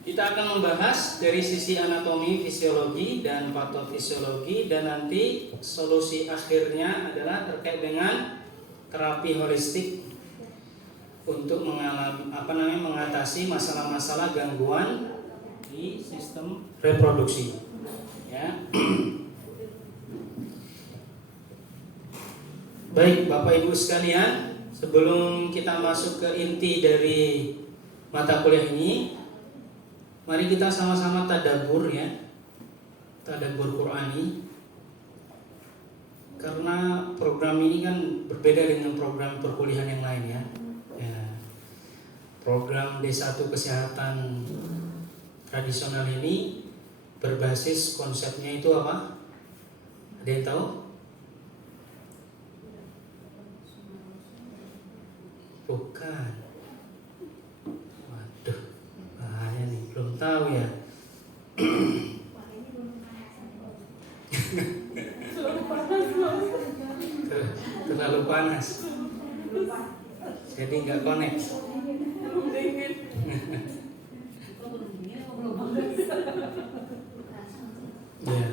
Kita akan membahas dari sisi anatomi, fisiologi, dan patofisiologi, dan nanti solusi akhirnya adalah terkait dengan terapi holistik untuk mengatasi masalah-masalah gangguan di sistem reproduksi. Ya. Baik, Bapak Ibu sekalian, sebelum kita masuk ke inti dari mata kuliah ini, mari kita sama-sama tadabbur ya, tadabbur Qur'ani. Karena program ini kan berbeda dengan program perkuliahan yang lain ya. Program D1 kesehatan tradisional ini berbasis konsepnya itu apa? Ada yang tahu? Bukan. Waduh, bahaya nih, belum tahu ya. Terlalu panas. Jadi nggak connect. Ya.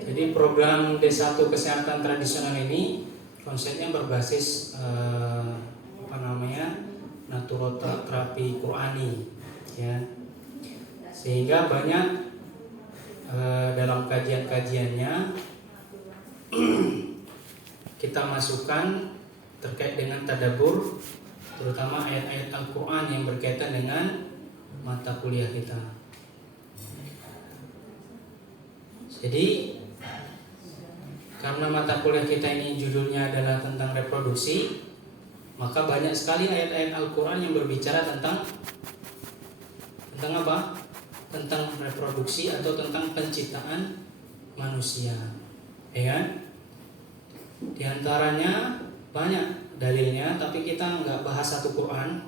Jadi program D1 kesehatan tradisional ini konsepnya berbasis naturoterapi Qur'ani ya. Sehingga banyak dalam kajian-kajiannya kita masukkan terkait dengan tadabbur, terutama ayat-ayat Al-Quran yang berkaitan dengan mata kuliah kita. Jadi karena mata kuliah kita ini judulnya adalah tentang reproduksi, maka banyak sekali ayat-ayat Al-Quran yang berbicara tentang apa? Tentang reproduksi atau tentang penciptaan manusia, ya kan? Di antaranya banyak dalilnya, tapi kita nggak bahas satu Quran.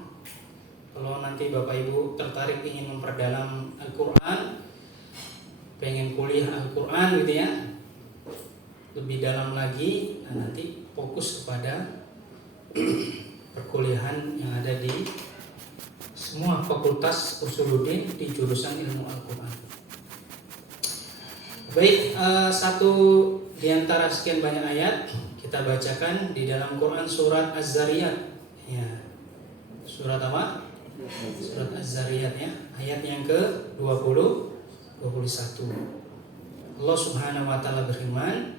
Kalau nanti Bapak Ibu tertarik ingin memperdalam Al-Quran, pengen kuliah Al-Quran gitu ya, lebih dalam lagi, nah nanti fokus kepada perkuliahan yang ada di semua fakultas Usuluddin di jurusan ilmu Al-Quran. Baik, satu di antara sekian banyak ayat kita bacakan di dalam Quran surat Az-Zariyat. Ya. Surat apa? Surat Az-Zariyat ya, ayat yang ke-20 21. Allah Subhanahu wa taala berfirman,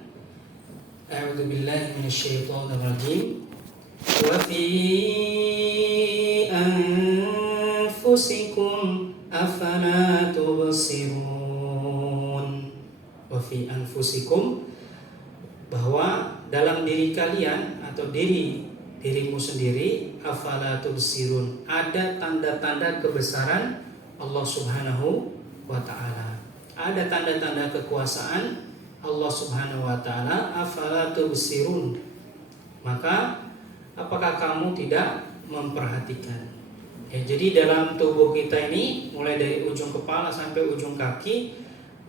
A'udzu billahi minasyaitonir rajim. Wa fi anfusikum afala tubsirun. Wa fi anfusikum, bahwa dalam diri kalian atau dirimu sendiri, afala tubsirun, ada tanda-tanda kebesaran Allah Subhanahu wa taala. Ada tanda-tanda kekuasaan Allah Subhanahu wa taala, afala tubsirun. Maka apakah kamu tidak memperhatikan? Ya, jadi dalam tubuh kita ini mulai dari ujung kepala sampai ujung kaki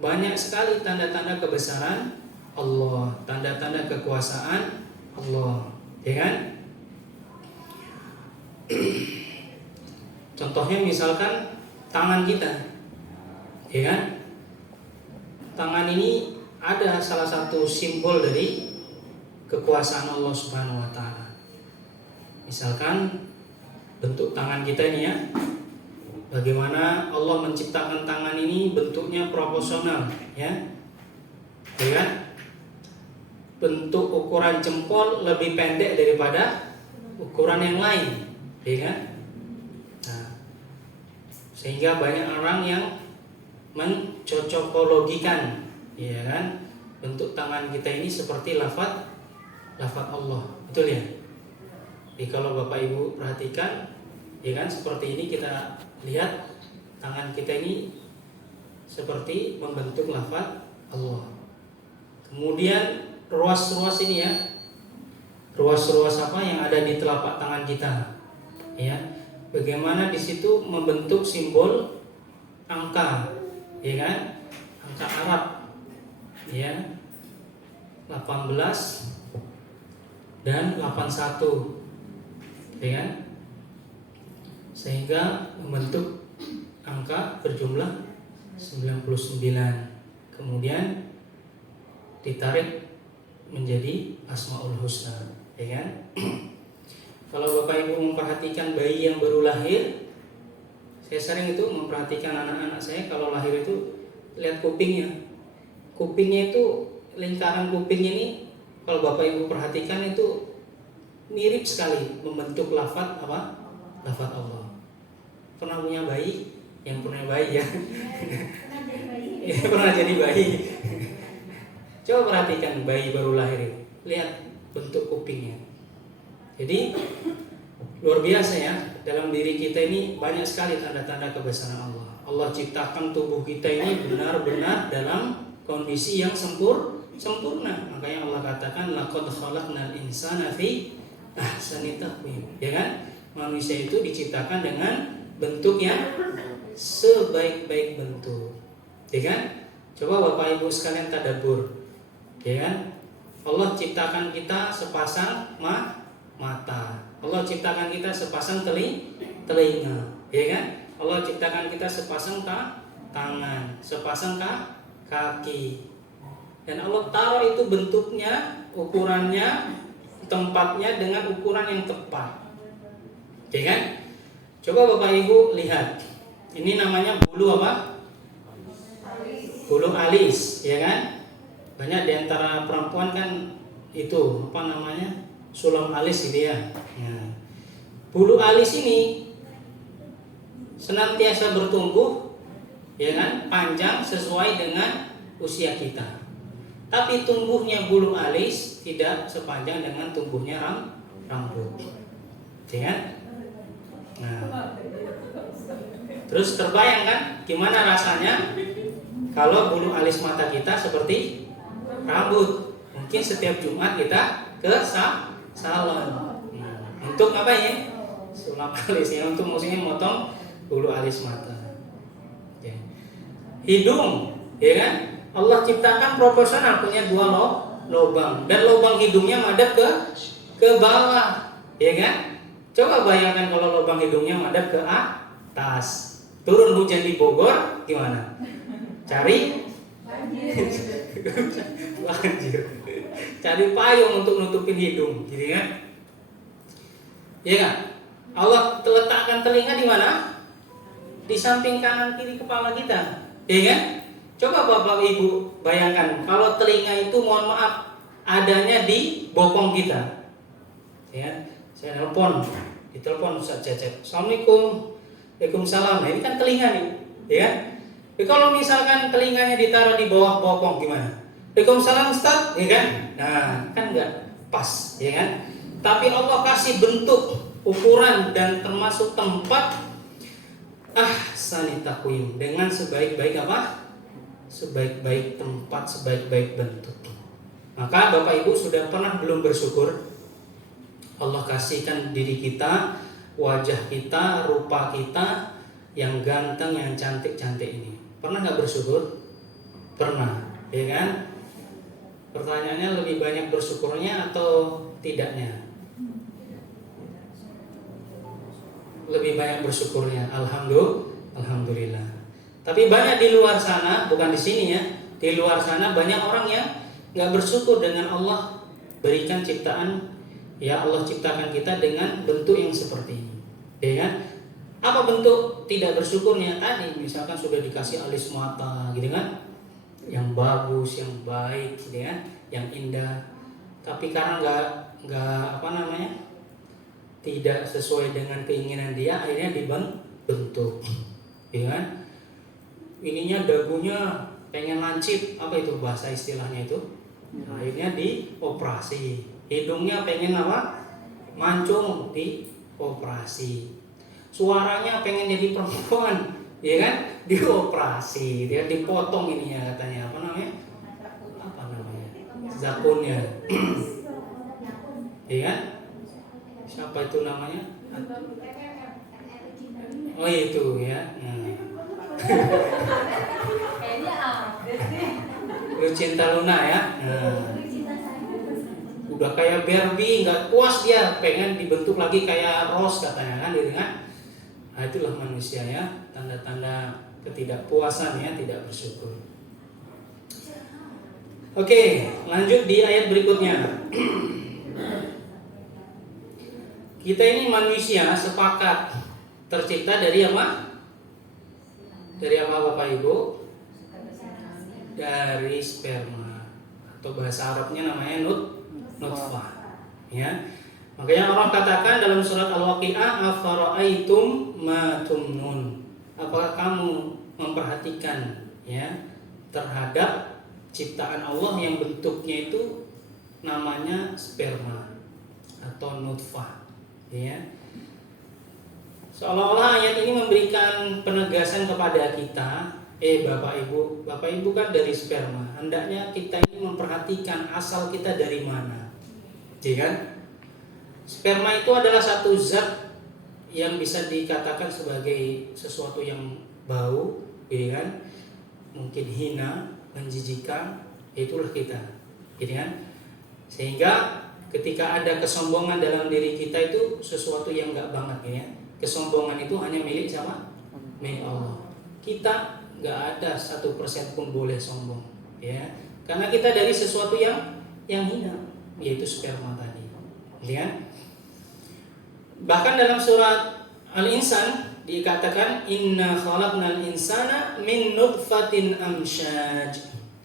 banyak sekali tanda-tanda kebesaran Allah, tanda-tanda kekuasaan Allah, ya kan? Contohnya misalkan tangan kita, ya kan? Tangan ini ada salah satu simbol dari kekuasaan Allah Subhanahu wa taala. Misalkan bentuk tangan kita ini ya, bagaimana Allah menciptakan tangan ini bentuknya proporsional ya. Ya kan? Bentuk ukuran jempol lebih pendek daripada ukuran yang lain, ya kan? Nah, sehingga banyak orang yang mencocokologikan, ya kan, bentuk tangan kita ini seperti lafaz Allah, betul ya? Jadi kalau Bapak Ibu perhatikan, ya kan, seperti ini kita lihat tangan kita ini seperti membentuk lafaz Allah. Kemudian ruas-ruas ini ya, ruas-ruas apa yang ada di telapak tangan kita, ya, bagaimana di situ membentuk simbol angka, ya kan, angka Arab, ya, 18 dan 81. ya kan? Sehingga membentuk angka berjumlah 99. Kemudian ditarik menjadi Asmaul Husna, ya kan? Kalau Bapak Ibu memperhatikan bayi yang baru lahir, saya sering itu memperhatikan anak-anak saya kalau lahir itu lihat kupingnya. Kupingnya itu, lingkaran kupingnya ini kalau Bapak Ibu perhatikan itu mirip sekali membentuk lafaz apa? Lafaz Allah. Pernah punya bayi? Yang pernah bayi ya? Pernah jadi bayi. Coba perhatikan bayi baru lahir, lihat bentuk kupingnya. Jadi luar biasa ya, dalam diri kita ini banyak sekali tanda-tanda kebesaran Allah. Allah ciptakan tubuh kita ini benar-benar dalam kondisi yang sempurna. Makanya Allah katakan laqad khalaqnal insana fi ahsani taqwim. Ya kan? Manusia itu diciptakan dengan bentuk yang sebaik-baik bentuk. Ya kan? Coba Bapak Ibu sekalian tadabbur. Ya kan? Allah ciptakan kita sepasang mata. Allah ciptakan kita sepasang telinga. Ya kan? Allah ciptakan kita sepasang tangan, sepasang kaki. Dan Allah taruh itu bentuknya, ukurannya, tempatnya dengan ukuran yang tepat. Ya kan? Coba Bapak Ibu lihat. Ini namanya bulu apa? Bulu alis, ya kan? Banyak diantara perempuan kan itu apa namanya? Sulam alis gitu ya. Nah, bulu alis ini senantiasa bertumbuh, ya kan? Panjang sesuai dengan usia kita. Tapi tumbuhnya bulu alis tidak sepanjang dengan tumbuhnya rambut. Ya kan? Nah, terus terbayang kan gimana rasanya kalau bulu alis mata kita seperti rambut? Mungkin setiap Jumat kita ke salon. Untuk apa ya? Sulap alis ya, untuk maksudnya motong bulu alis mata. Ya. Hidung, ya kan? Allah ciptakan proporsional, punya dua lubang dan lubang hidungnya madep ke bawah, ya kan? Coba bayangkan kalau lubang hidungnya madep ke atas. Turun hujan di Bogor gimana? Cari banjir. Cari payung untuk nutupin hidung, gitu kan? Ya kan? Allah letakkan telinga di mana? Di samping kanan kiri kepala kita, ya kan? Coba Bapak Ibu bayangkan kalau telinga itu mohon maaf adanya di bokong kita. Ya, saya ditelepon Ustaz Cecep. Assalamualaikum. Waalaikumsalam. Nah, ini kan telinga nih, ya kan? Kalau misalkan telinganya ditaruh di bawah bokong gimana? Waalaikumsalam Ustaz, ya kan? Nah, kan enggak pas, ya kan? Tapi Allah kasih bentuk, ukuran dan termasuk tempat ahsani taqwim dengan sebaik-baik apa? Sebaik-baik tempat, sebaik-baik bentuk. Maka Bapak Ibu sudah pernah belum bersyukur Allah kasihkan diri kita, wajah kita, rupa kita yang ganteng, yang cantik-cantik ini? Pernah nggak bersyukur? Pernah, ya kan? Pertanyaannya lebih banyak bersyukurnya atau tidaknya? Lebih banyak bersyukurnya, alhamdulillah. Tapi banyak di luar sana, bukan di sini ya. Di luar sana banyak orang yang nggak bersyukur dengan Allah berikan ciptaan. Ya Allah ciptakan kita dengan bentuk yang seperti ini, ya kan? Apa bentuk tidak bersyukurnya tadi? Misalkan sudah dikasih alis mata, gitu kan? Yang bagus, yang baik, gitu kan? Yang indah. Tapi karena nggak apa namanya? Tidak sesuai dengan keinginan dia, akhirnya dibentuk, ya kan? Ininya dagunya pengen lancip, apa itu bahasa istilahnya itu? Akhirnya dioperasi. Hidungnya pengen apa? Mancung, dioperasi. Suaranya pengen jadi perempuan, ya kan? Dioperasi, dia dipotong ininya katanya apa namanya? Zakunnya, ya kan? Siapa itu namanya? Oh itu ya. Lucinta Luna ya. udah kayak Barbie, nggak puas dia, pengen dibentuk lagi kayak Rose katanya kan, gitu kan. Nah, itulah manusia ya, tanda-tanda ketidakpuasan ya, tidak bersyukur. Oke, lanjut di ayat berikutnya. Kita ini manusia sepakat tercipta dari apa? Dari apa Bapak Ibu? Dari sperma, atau bahasa Arabnya namanya nutfah. Ya. Makanya Allah katakan dalam surat Al-Waqi'ah, afara'aitum ma tumnun. Apakah kamu memperhatikan ya terhadap ciptaan Allah yang bentuknya itu namanya sperma atau nutfah, ya. Seolah-olah ayat ini memberikan penegasan kepada kita, Bapak Ibu kan dari sperma. Hendaknya kita ini memperhatikan asal kita dari mana. Ya kan? Sperma itu adalah satu zat yang bisa dikatakan sebagai sesuatu yang bau, ya kan? Mungkin hina, menjijikan, itulah kita, gitu kan? Sehingga ketika ada kesombongan dalam diri kita itu sesuatu yang enggak banget, ya. Kesombongan itu hanya milik siapa? Milik Allah. Kita enggak ada 1% pun boleh sombong, ya. Karena kita dari sesuatu yang hina, yaitu sperma tadi, ya. Bahkan dalam surat Al-Insan dikatakan inna khalaqnal insana min nutfatin amsyaj.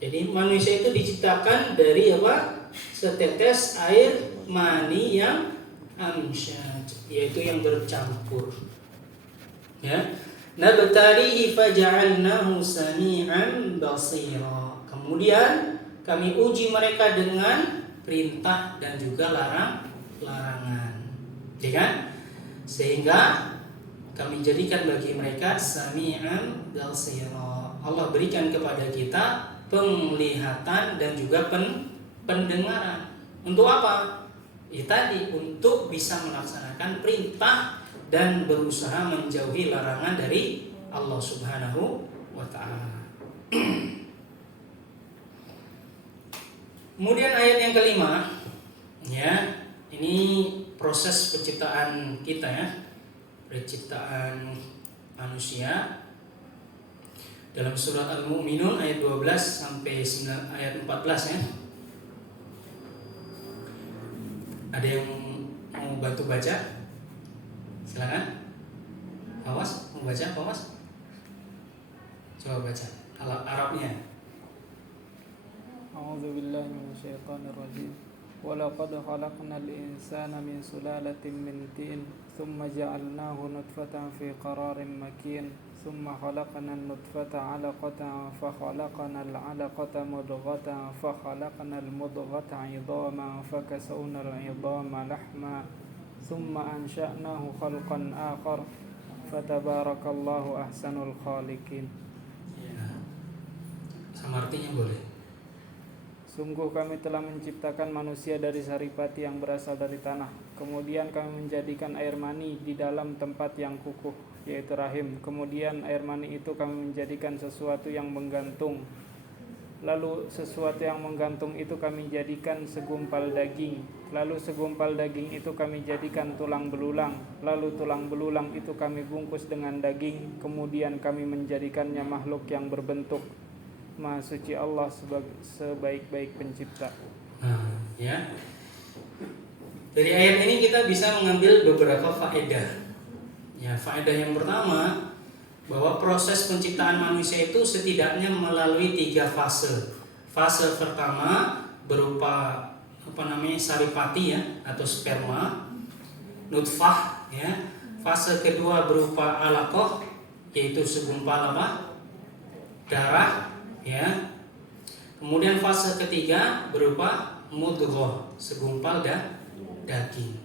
Jadi manusia itu diciptakan dari apa? Setetes air mani yang amsyaj, yaitu yang bercampur. Ya. Nabtalihi faja'alnahu sami'an basira. Kemudian kami uji mereka dengan perintah dan juga larangan. Ya kan? Sehingga kami jadikan bagi mereka sami'an basira. Allah berikan kepada kita penglihatan dan juga pendengaran. Untuk apa? Ya tadi, untuk bisa melaksanakan perintah dan berusaha menjauhi larangan dari Allah Subhanahu wa ta'ala. Kemudian ayat yang kelima, ya, ini proses penciptaan kita ya, penciptaan manusia. Dalam surat Al-Mu'minun ayat 12 sampai ayat 14 ya. Ada yang mau bantu baca? Silakan. Awas, mau baca apa Mas? Coba baca Arabnya. A'udzu billahi minasyaitonir rajim. ولقد خلقنا الإنسان من سلالة من طين ثم جعلناه نطفة في قرار مكين ثم خلقنا النطفة علقة فخلقنا العلقة مضغة فخلقنا المضغة عظاما فكسونا العظام لحما ثم أنشأناه خلقا آخر فتبارك الله أحسن الخالقين. Sama artinya boleh. Sungguh kami telah menciptakan manusia dari saripati yang berasal dari tanah. Kemudian kami menjadikan air mani di dalam tempat yang kukuh, yaitu rahim. Kemudian air mani itu kami menjadikan sesuatu yang menggantung. Lalu sesuatu yang menggantung itu kami jadikan segumpal daging. Lalu segumpal daging itu kami jadikan tulang belulang. Lalu tulang belulang itu kami bungkus dengan daging. Kemudian kami menjadikannya makhluk yang berbentuk. Maha suci Allah sebaik-baik pencipta. Nah, ya. Dari ayat ini kita bisa mengambil beberapa faedah. Ya, faedah yang pertama, bahwa proses penciptaan manusia itu setidaknya melalui 3 fase. Fase pertama berupa saripati ya, atau sperma, nutfah ya. Fase kedua berupa alaqah, yaitu segumpal darah ya. Kemudian fase ketiga berupa mudghah, segumpal daging.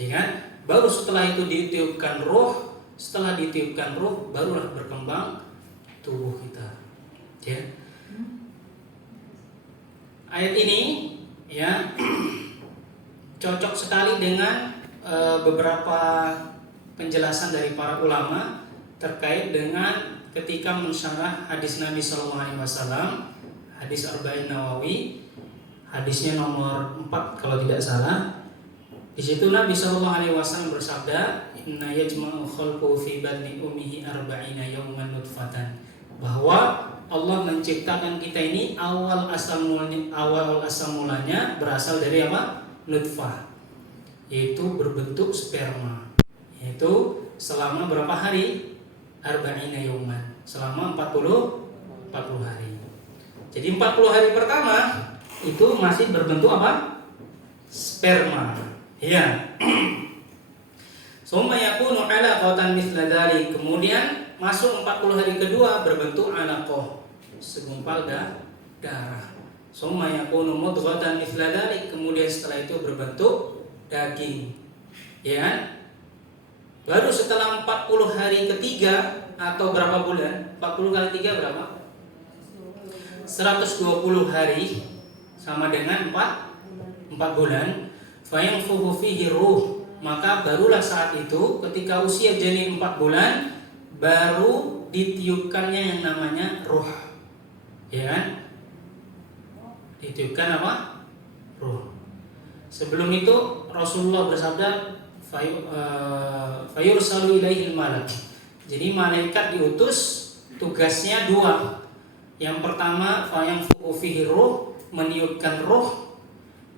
Ya kan? Baru setelah itu ditiupkan roh, setelah ditiupkan roh barulah berkembang tubuh kita. Ya. Ayat ini ya cocok sekali dengan beberapa penjelasan dari para ulama terkait dengan ketika mensyarah hadis Nabi SAW, hadis Arba'in Nawawi, Hadisnya nomor 4 kalau tidak salah. Di situ Nabi Shallallahu Alaihi Wasallam bersabda, Inna yajma'u khalqu fi batni ummihi arba'ina yawman nutfatan, bahwa Allah menciptakan kita ini awal asal mulanya berasal dari apa? Nutfah, yaitu berbentuk sperma, yaitu selama berapa hari? Arba'ina yawman, selama 40 hari. Jadi 40 hari pertama itu masih berbentuk apa? Sperma. Ya. Summa yakunu 'alaqatan mithla dzalik. Kemudian masuk 40 hari kedua berbentuk 'alaqah, segumpal darah. Summa yakunu mudghatan mithla dzalik. Kemudian setelah itu berbentuk daging. Ya. Baru setelah 40 hari ketiga atau berapa bulan? 40 kali 3 berapa? 120 hari, sama dengan 4 bulan. Fayanfukhu fihi ruh, maka barulah saat itu ketika usia janin 4 bulan baru ditiupkannya yang namanya ruh. Ya kan? Ditiupkan apa? Ruh. Sebelum itu Rasulullah bersabda, fayursalu ilaihil malak. Jadi malaikat diutus, tugasnya 2. Yang pertama fayanfukhu fihi ruh, meniupkan ruh.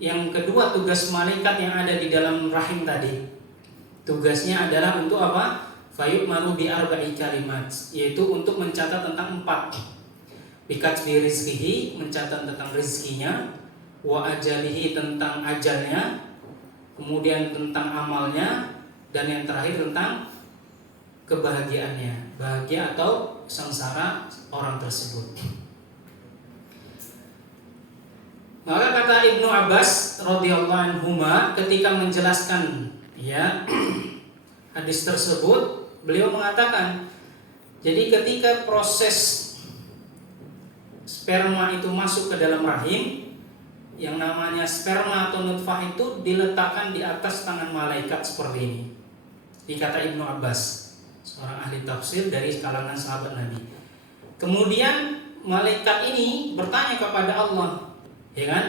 Yang kedua, tugas malaikat yang ada di dalam rahim tadi, tugasnya adalah untuk apa? Fayu'maru bi arba'i kalimat, yaitu untuk mencatat tentang 4. Bikatbi rizkihi, mencatat tentang rizkinya, wa ajalihi, tentang ajalnya, kemudian tentang amalnya, dan yang terakhir tentang kebahagiaannya, bahagia atau sengsara orang tersebut. Maka kata Ibnu Abbas radhiyallahu anhuma ketika menjelaskan ya hadis tersebut, beliau mengatakan, jadi ketika proses sperma itu masuk ke dalam rahim, yang namanya sperma atau nutfah itu diletakkan di atas tangan malaikat seperti ini. Dikata Ibnu Abbas, seorang ahli tafsir dari kalangan sahabat Nabi. Kemudian malaikat ini bertanya kepada Allah, ya kan?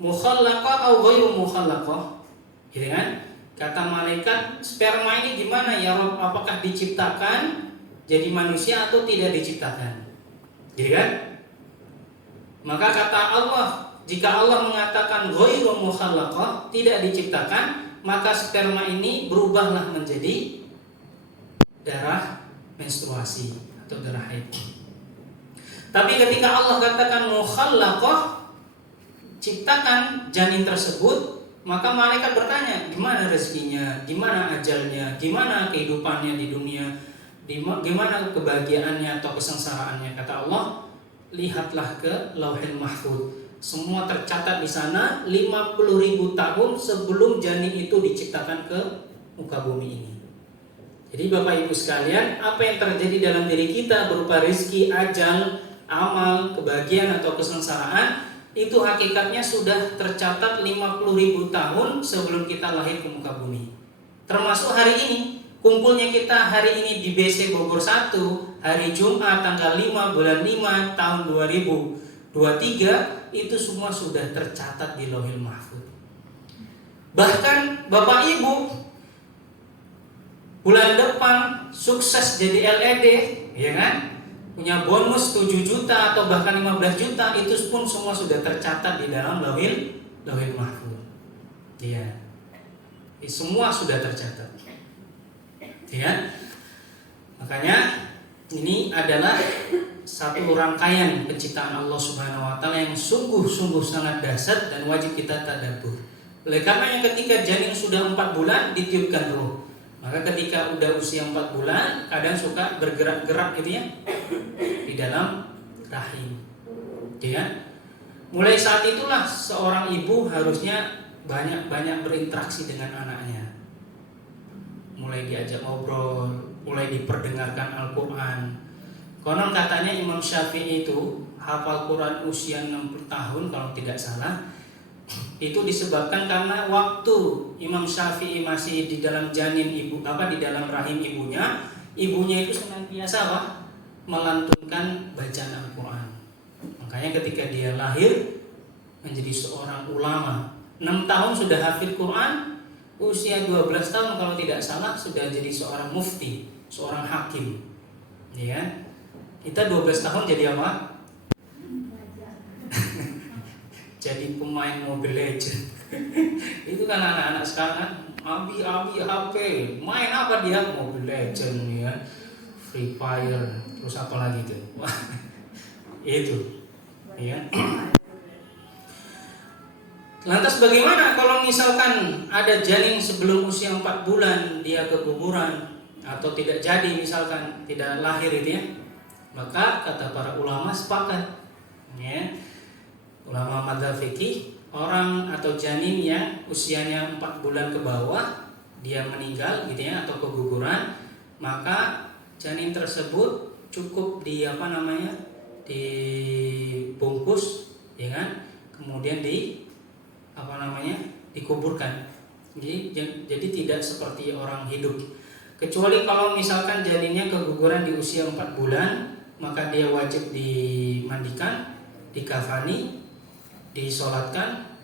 Mukhallaqah atau ghairu mukhallaqah? Gitu kan? Kata malaikat, sperma ini gimana ya Rabb? Apakah diciptakan jadi manusia atau tidak diciptakan? Gitu kan? Maka kata Allah, jika Allah mengatakan ghairu mukhallaqah, tidak diciptakan, maka sperma ini berubahlah menjadi darah menstruasi atau darah haid. Tapi ketika Allah katakan mukhallaqah, ciptakan janin tersebut, maka malaikat bertanya, gimana rezekinya, gimana ajalnya, gimana kehidupannya di dunia, gimana kebahagiaannya atau kesengsaraannya. Kata Allah, lihatlah ke Lauhil Mahfuz, semua tercatat di sana 50.000 tahun sebelum janin itu diciptakan ke muka bumi ini. Jadi Bapak Ibu sekalian, apa yang terjadi dalam diri kita berupa rezeki, ajal, amal, kebahagiaan atau kesengsaraan, itu hakikatnya sudah tercatat 50.000 tahun sebelum kita lahir ke muka bumi. Termasuk hari ini, kumpulnya kita hari ini di BC Bogor 1, hari Jumat tanggal 5 bulan 5 tahun 2023, itu semua sudah tercatat di Lauhil Mahfuz. Bahkan Bapak Ibu bulan depan sukses jadi LED, ya kan? Punya bonus 7 juta atau bahkan 15 juta, itu pun semua sudah tercatat di dalam Lauhil Mahfuz. Iya. Semua sudah tercatat. Ya. Makanya ini adalah satu rangkaian penciptaan Allah Subhanahu wa taala yang sungguh-sungguh sangat dahsyat dan wajib kita tadabbur. Oleh karena yang ketika janin sudah 4 bulan ditiupkan ruh. Maka ketika udah usia 4 bulan kadang suka bergerak-gerak gitu ya di dalam rahim. Ya. Mulai saat itulah seorang ibu harusnya banyak-banyak berinteraksi dengan anaknya. Mulai diajak ngobrol, mulai diperdengarkan Al-Qur'an. Konon katanya Imam Syafi'i itu hafal Quran usia 60 tahun kalau tidak salah. Itu disebabkan karena waktu Imam Syafi'i masih di dalam janin ibu, di dalam rahim ibunya itu senantiasa melantunkan bacaan Al-Quran. Makanya ketika dia lahir menjadi seorang ulama. 6 tahun sudah hafid Quran, usia 12 tahun kalau tidak salah sudah jadi seorang mufti, seorang hakim. Ya. Kita 12 tahun jadi apa? Jadi pemain Mobile Legends. Itu kan anak-anak sekarang kan, abi HP, main apa dia? Mobile Legends ya, Free Fire, terus apa lagi itu? Itu, ya. Lantas bagaimana kalau misalkan ada janin sebelum usia 4 bulan dia keguguran atau tidak jadi, misalkan tidak lahir itu ya? Maka kata para ulama sepakat, ya, ulama madzhab fikih, orang atau janin yang usianya 4 bulan ke bawah dia meninggal gitu ya atau keguguran, maka janin tersebut cukup dibungkus, ya kan? Kemudian dikuburkan. Jadi tidak seperti orang hidup. Kecuali kalau misalkan janinnya keguguran di usia 4 bulan, maka dia wajib dimandikan, dikafani, disolatkan,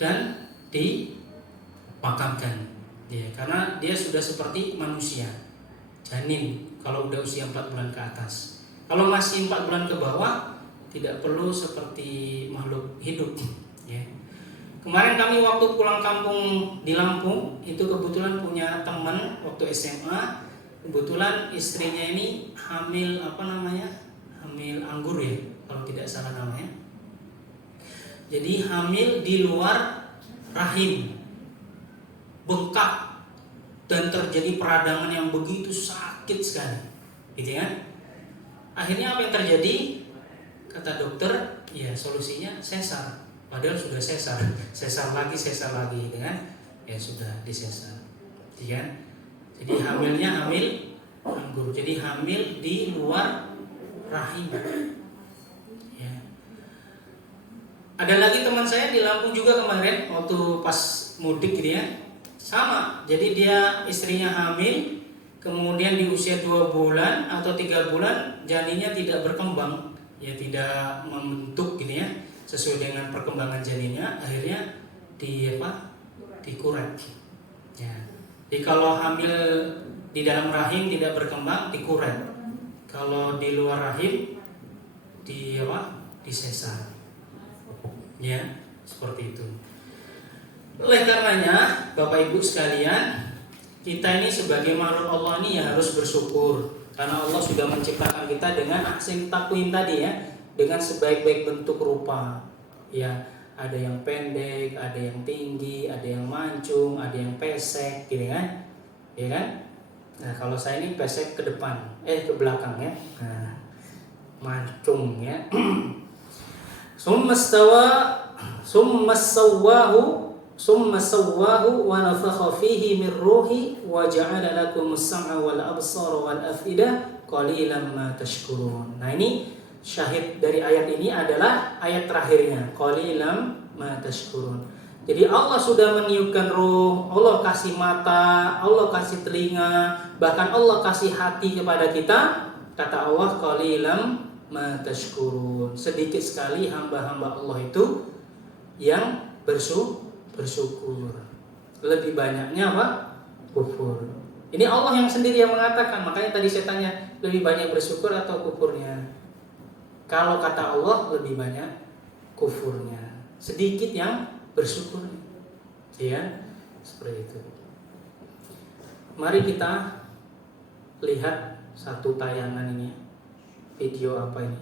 dan dimakamkan. Ya, karena dia sudah seperti manusia, janin kalau udah usia 4 bulan ke atas. Kalau masih 4 bulan ke bawah, tidak perlu seperti makhluk hidup. Ya. Kemarin kami waktu pulang kampung di Lampung, itu kebetulan punya teman waktu SMA, kebetulan istrinya ini hamil hamil anggur ya, kalau tidak salah namanya. Jadi hamil di luar rahim, bengkak, dan terjadi peradangan yang begitu sakit sekali, gitu ya. Akhirnya apa yang terjadi? Kata dokter, ya solusinya sesar. Padahal sudah sesar lagi, gitu kan? Ya sudah disesar, ya. Jadi hamilnya hamil anggur, jadi hamil di luar rahim. Ya. Ada lagi teman saya di Lampung juga kemarin waktu pas mudik gitu ya, sama. Jadi dia istrinya hamil, kemudian di usia 2 bulan atau 3 bulan janinnya tidak berkembang, ya tidak membentuk gitu ya, sesuai dengan perkembangan janinnya, akhirnya dikuret. Ya. Jadi kalau hamil di dalam rahim tidak berkembang, dikuret. Kalau di luar rahim disesar. Ya, seperti itu. Oleh karenanya, Bapak Ibu sekalian, kita ini sebagai makhluk Allah ini ya harus bersyukur karena Allah sudah menciptakan kita dengan ahsan takwim tadi ya, dengan sebaik-baik bentuk rupa. Ya, ada yang pendek, ada yang tinggi, ada yang mancung, ada yang pesek, gitu kan? Ya kan? Nah, kalau saya ini pesek ke depan, ke belakang ya. Nah, mancung ya. Summa sawwahu wa nafakha fihi min ruhi wa ja'ala lakum as-sam'a wal absara wal af'idah qalilan ma tashkurun. Nah, ini syahid dari ayat ini adalah ayat terakhirnya, qalilan ma tashkurun. Jadi Allah sudah meniupkan ruh, Allah kasih mata, Allah kasih telinga, bahkan Allah kasih hati kepada kita. Kata Allah, qalilan ma tashkurun. Sedikit sekali hamba-hamba Allah itu yang bersyukur. Lebih banyaknya apa? Kufur. Ini Allah yang sendiri yang mengatakan. Makanya tadi saya tanya, lebih banyak bersyukur atau kufurnya? Kalau kata Allah, lebih banyak kufurnya, sedikit yang bersyukur. Ya, seperti itu. Mari kita lihat satu tayangan ini. Video apa ini?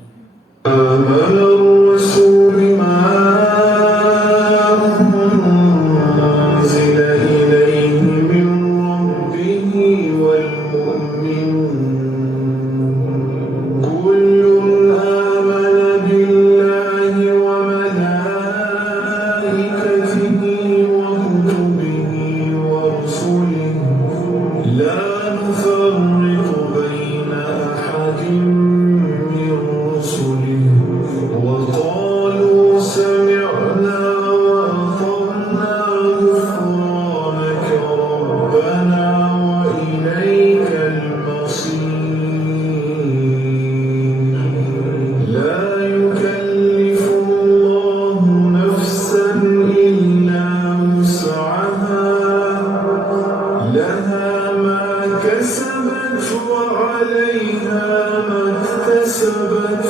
كسبت وعليها ما اكتسبت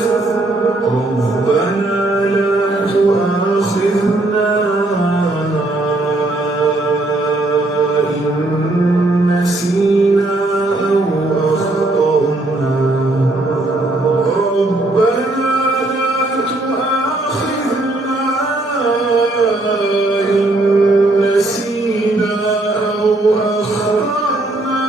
ربنا لا تؤاخذنا إن نسينا أو أخطأنا ربنا لا تؤاخذنا إن نسينا أو أخطأنا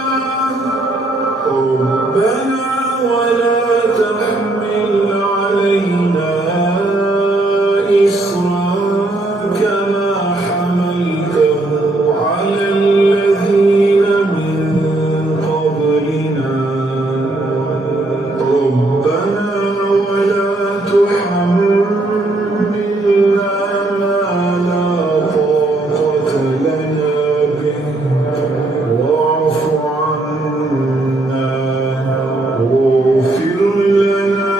ربنا ولا تحمل علينا إصرا كما حملته على الذين من قبلنا ربنا ولا تحملنا ما لا طاقة لنا به واعف عنا واغفر لنا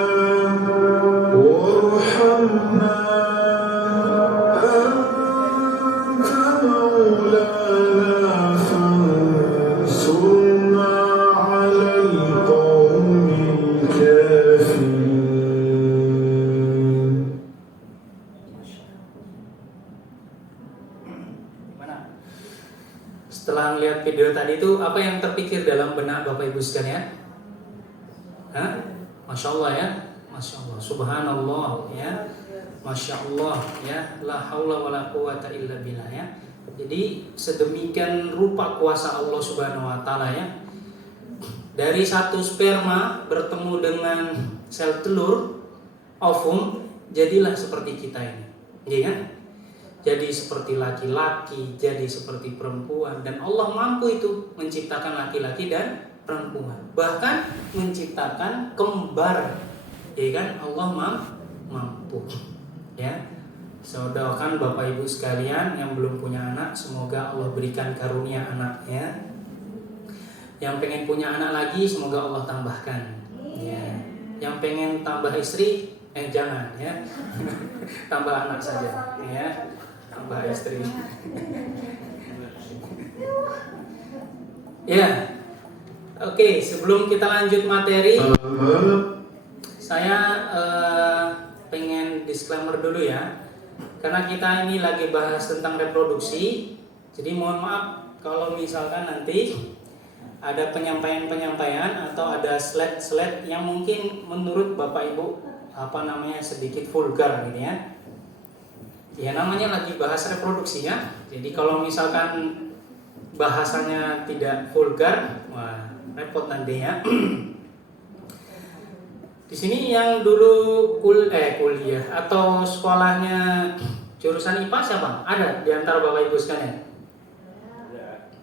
وارحمنا أنت مولانا فانصرنا على القوم الكافرين. Gimana? Setelah lihat video tadi itu, apa yang terpikir dalam benak Bapak Ibu sekalian? Hah? Masya Allah ya, Masya Allah, Subhanallah ya, Masya Allah ya, la haula wa la quwata illa billah ya. Jadi sedemikian rupa kuasa Allah Subhanahu wa Ta'ala ya. Dari satu sperma bertemu dengan sel telur, ovum, jadilah seperti kita ini, iya kan? Jadi seperti laki-laki, jadi seperti perempuan, dan Allah mampu itu menciptakan laki-laki dan perempuan, bahkan menciptakan kembar, ya kan? Allah mampu, ya. Saya doakan Bapak Ibu sekalian yang belum punya anak, semoga Allah berikan karunia anak, ya. Yang pengen punya anak lagi, semoga Allah tambahkan, ya. Yang pengen tambah istri, jangan, ya. Tambah anak saja, ya. Tambah istri. Ya. Oke, sebelum kita lanjut materi, saya pengen disclaimer dulu ya, karena kita ini lagi bahas tentang reproduksi. Jadi mohon maaf kalau misalkan nanti ada penyampaian-penyampaian atau ada slide-slide yang mungkin menurut Bapak Ibu sedikit vulgar gitu ya. Ya namanya lagi bahas reproduksi ya. Jadi kalau misalkan bahasanya tidak vulgar, wah repot nanti ya. Di sini yang dulu kuliah atau sekolahnya jurusan IPA siapa? Ada di antara Bapak Ibu sekalian?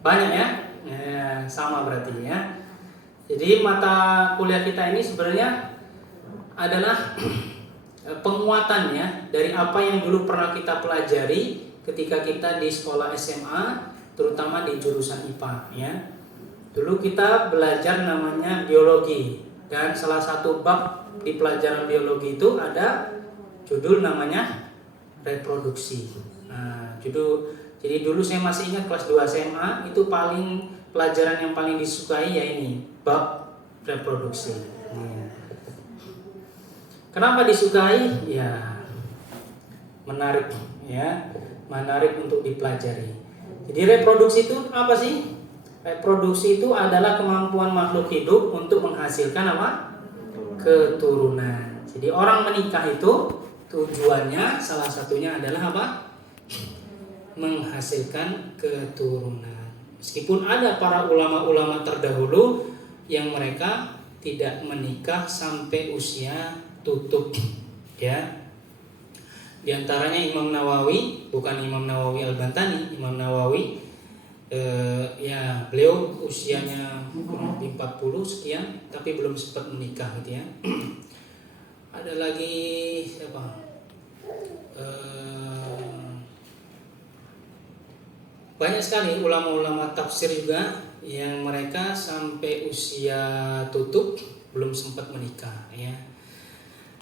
Banyak ya? Ya, sama berarti ya. Jadi mata kuliah kita ini sebenarnya adalah penguatannya dari apa yang dulu pernah kita pelajari ketika kita di sekolah SMA, terutama di jurusan IPA ya. Dulu kita belajar namanya biologi, dan salah satu bab di pelajaran biologi itu ada judul namanya reproduksi. Nah, jadi dulu saya masih ingat kelas 2 SMA itu pelajaran yang paling disukai ya ini bab reproduksi. Kenapa disukai? Ya menarik ya, menarik untuk dipelajari. Jadi reproduksi itu apa sih? Reproduksi itu adalah kemampuan makhluk hidup untuk menghasilkan apa? Keturunan. Jadi orang menikah itu tujuannya salah satunya adalah apa? Menghasilkan keturunan. Meskipun ada para ulama-ulama terdahulu yang mereka tidak menikah sampai usia tutup ya. Di antaranya Imam Nawawi, bukan Imam Nawawi Al-Bantani, Imam Nawawi ya beliau usianya kurang lebih 40 sekian tapi belum sempat menikah gitu ya. Ada lagi siapa? Banyak sekali ulama-ulama tafsir juga yang mereka sampai usia tutup belum sempat menikah ya.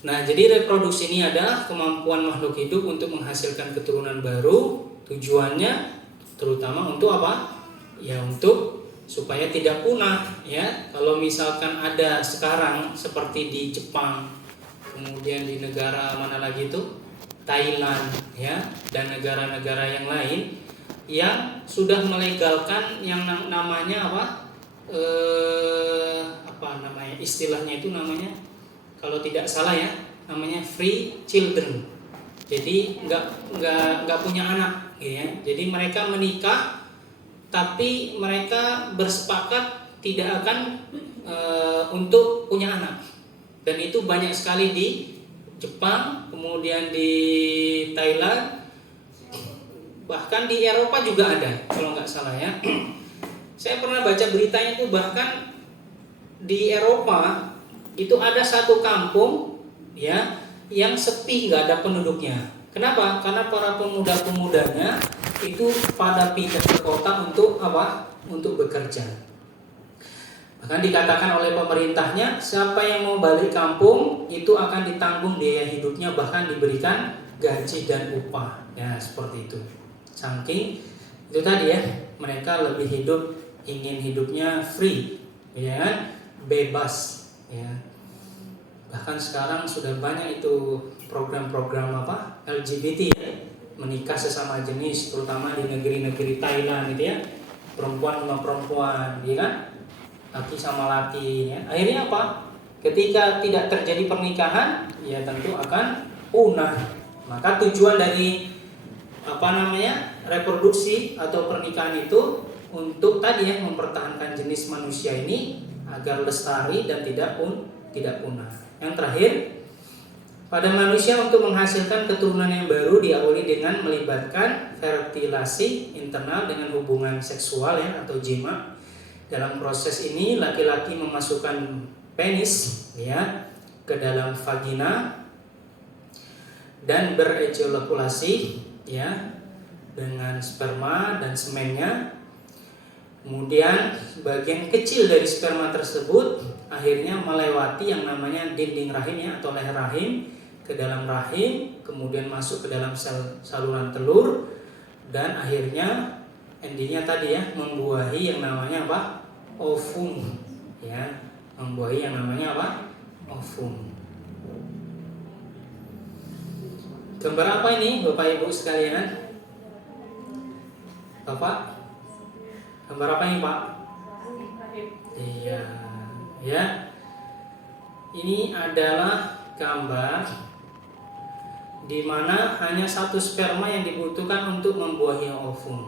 Nah, jadi reproduksi ini adalah kemampuan makhluk hidup untuk menghasilkan keturunan baru. Tujuannya terutama untuk apa? Ya untuk supaya tidak punah ya. Kalau misalkan ada sekarang seperti di Jepang, kemudian di negara mana lagi itu, Thailand ya, dan negara-negara yang lain yang sudah melegalkan yang namanya apa namanya istilahnya itu namanya, kalau tidak salah ya, namanya free children. Jadi nggak punya anak ya. Jadi mereka menikah tapi mereka bersepakat tidak akan untuk punya anak. Dan itu banyak sekali di Jepang, kemudian di Thailand, bahkan di Eropa juga ada kalau nggak salah ya. Saya pernah baca beritanya itu, bahkan di Eropa itu ada satu kampung ya yang sepi, nggak ada penduduknya. Kenapa? Karena para pemuda-pemudanya itu pada pindah ke kota untuk apa? Untuk bekerja. Bahkan dikatakan oleh pemerintahnya, siapa yang mau balik kampung itu akan ditanggung biaya hidupnya, bahkan diberikan gaji dan upah. Ya seperti itu. Saking itu tadi ya, mereka lebih ingin hidupnya free, ya kan? Bebas, ya. Bahkan sekarang sudah banyak itu program-program LGBT ya, menikah sesama jenis, terutama di negeri-negeri Thailand gitu ya, perempuan sama perempuan, ya kan? Laki sama laki ya. Akhirnya apa? Ketika tidak terjadi pernikahan, ya tentu akan punah. Maka tujuan dari reproduksi atau pernikahan itu untuk tadi ya, mempertahankan jenis manusia ini agar lestari dan tidak punah. Yang terakhir, pada manusia untuk menghasilkan keturunan yang baru diawali dengan melibatkan fertilasi internal dengan hubungan seksual ya, atau jima. Dalam proses ini laki-laki memasukkan penis ya ke dalam vagina dan berejakulasi ya dengan sperma dan semennya. Kemudian bagian kecil dari sperma tersebut akhirnya melewati yang namanya dinding rahim ya, atau leher rahim, ke dalam rahim, kemudian masuk ke dalam sel saluran telur, dan akhirnya endingnya tadi ya, membuahi yang namanya ovum ya, membuahi yang namanya ovum. Gambar apa ini Bapak Ibu sekalian? Bapak, gambar apa ini Pak? Iya, ya. Ini adalah gambar di mana hanya satu sperma yang dibutuhkan untuk membuahi ovum,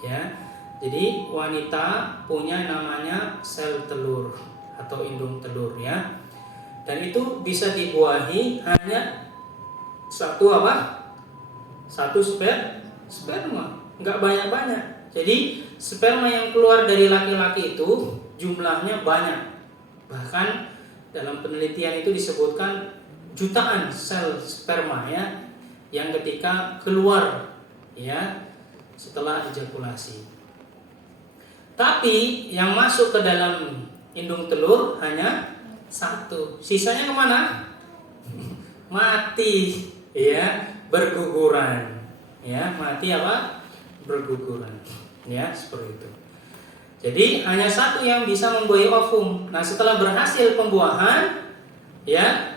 ya. Jadi wanita punya namanya sel telur atau indung telur ya. Dan itu bisa dibuahi hanya satu sperma, nggak banyak-banyak. Jadi sperma yang keluar dari laki-laki itu jumlahnya banyak. Bahkan dalam penelitian itu disebutkan jutaan sel sperma ya, yang ketika keluar ya setelah ejakulasi. Tapi yang masuk ke dalam indung telur hanya satu. Sisanya kemana? Mati ya, berguguran ya, mati berguguran ya, seperti itu. Jadi hanya satu yang bisa membuahi ovum. Nah setelah berhasil pembuahan ya,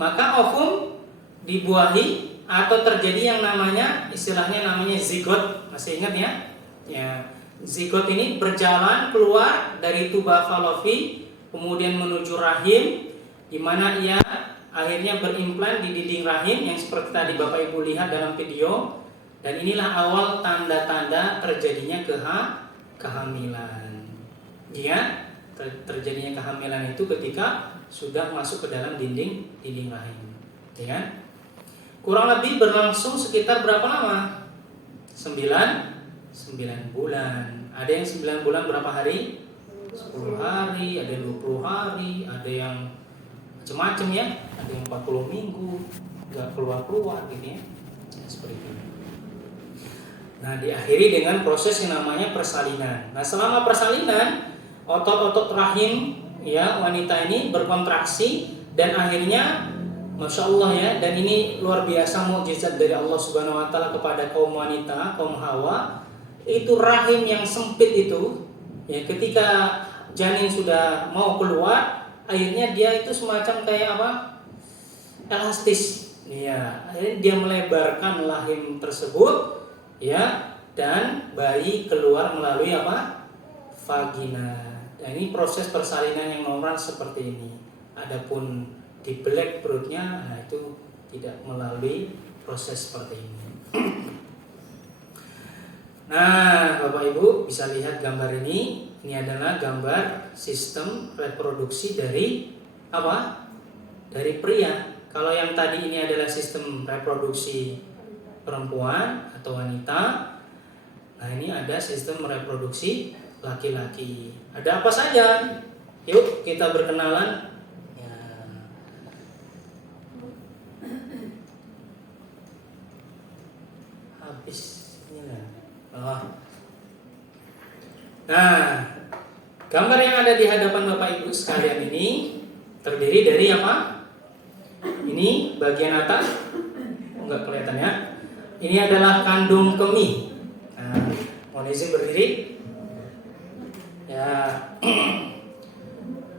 maka ovum dibuahi atau terjadi yang namanya, istilahnya namanya zigot. Masih ingat ya? Ya, zigot ini berjalan keluar dari tuba Fallopi, kemudian menuju rahim, di mana ia akhirnya berimplan di dinding rahim yang seperti tadi Bapak Ibu lihat dalam video. Dan inilah awal tanda-tanda terjadinya kehamilan. Ya, terjadinya kehamilan itu ketika sudah masuk ke dalam dinding rahim. Ya. Kurang lebih berlangsung sekitar berapa lama? 9 bulan. Ada yang 9 bulan berapa hari? 10 hari, ada yang 20 hari, ada yang macam-macam ya, ada yang 40 minggu nggak keluar gitu ya. Ya seperti itu. Nah diakhiri dengan proses yang namanya persalinan. Nah selama persalinan otot-otot rahim ya wanita ini berkontraksi dan akhirnya Masya Allah ya, dan ini luar biasa mukjizat dari Allah Subhanahu Wa Taala kepada kaum wanita, kaum Hawa. Itu rahim yang sempit itu Ya, ketika janin sudah mau keluar, akhirnya dia itu semacam kayak apa? Elastis. Ya, akhirnya dia melebarkan rahim tersebut, ya, dan bayi keluar melalui apa? Vagina. Nah, ini proses persalinan yang normal seperti ini. Adapun di belek perutnya, nah itu tidak melalui proses seperti ini. Nah, Bapak Ibu bisa lihat gambar ini. Ini adalah gambar sistem reproduksi dari apa? Dari pria. Kalau yang tadi ini adalah sistem reproduksi perempuan atau wanita. Nah, ini ada sistem reproduksi laki-laki. Ada apa saja? Yuk kita berkenalan. Ya. Habis ini lah. Oh. Nah, gambar yang ada di hadapan Bapak Ibu sekalian ini terdiri dari apa? Ini bagian atas. Enggak kelihatan ya. Ini adalah kandung kemih. Nah, mohon izin berdiri. Ya,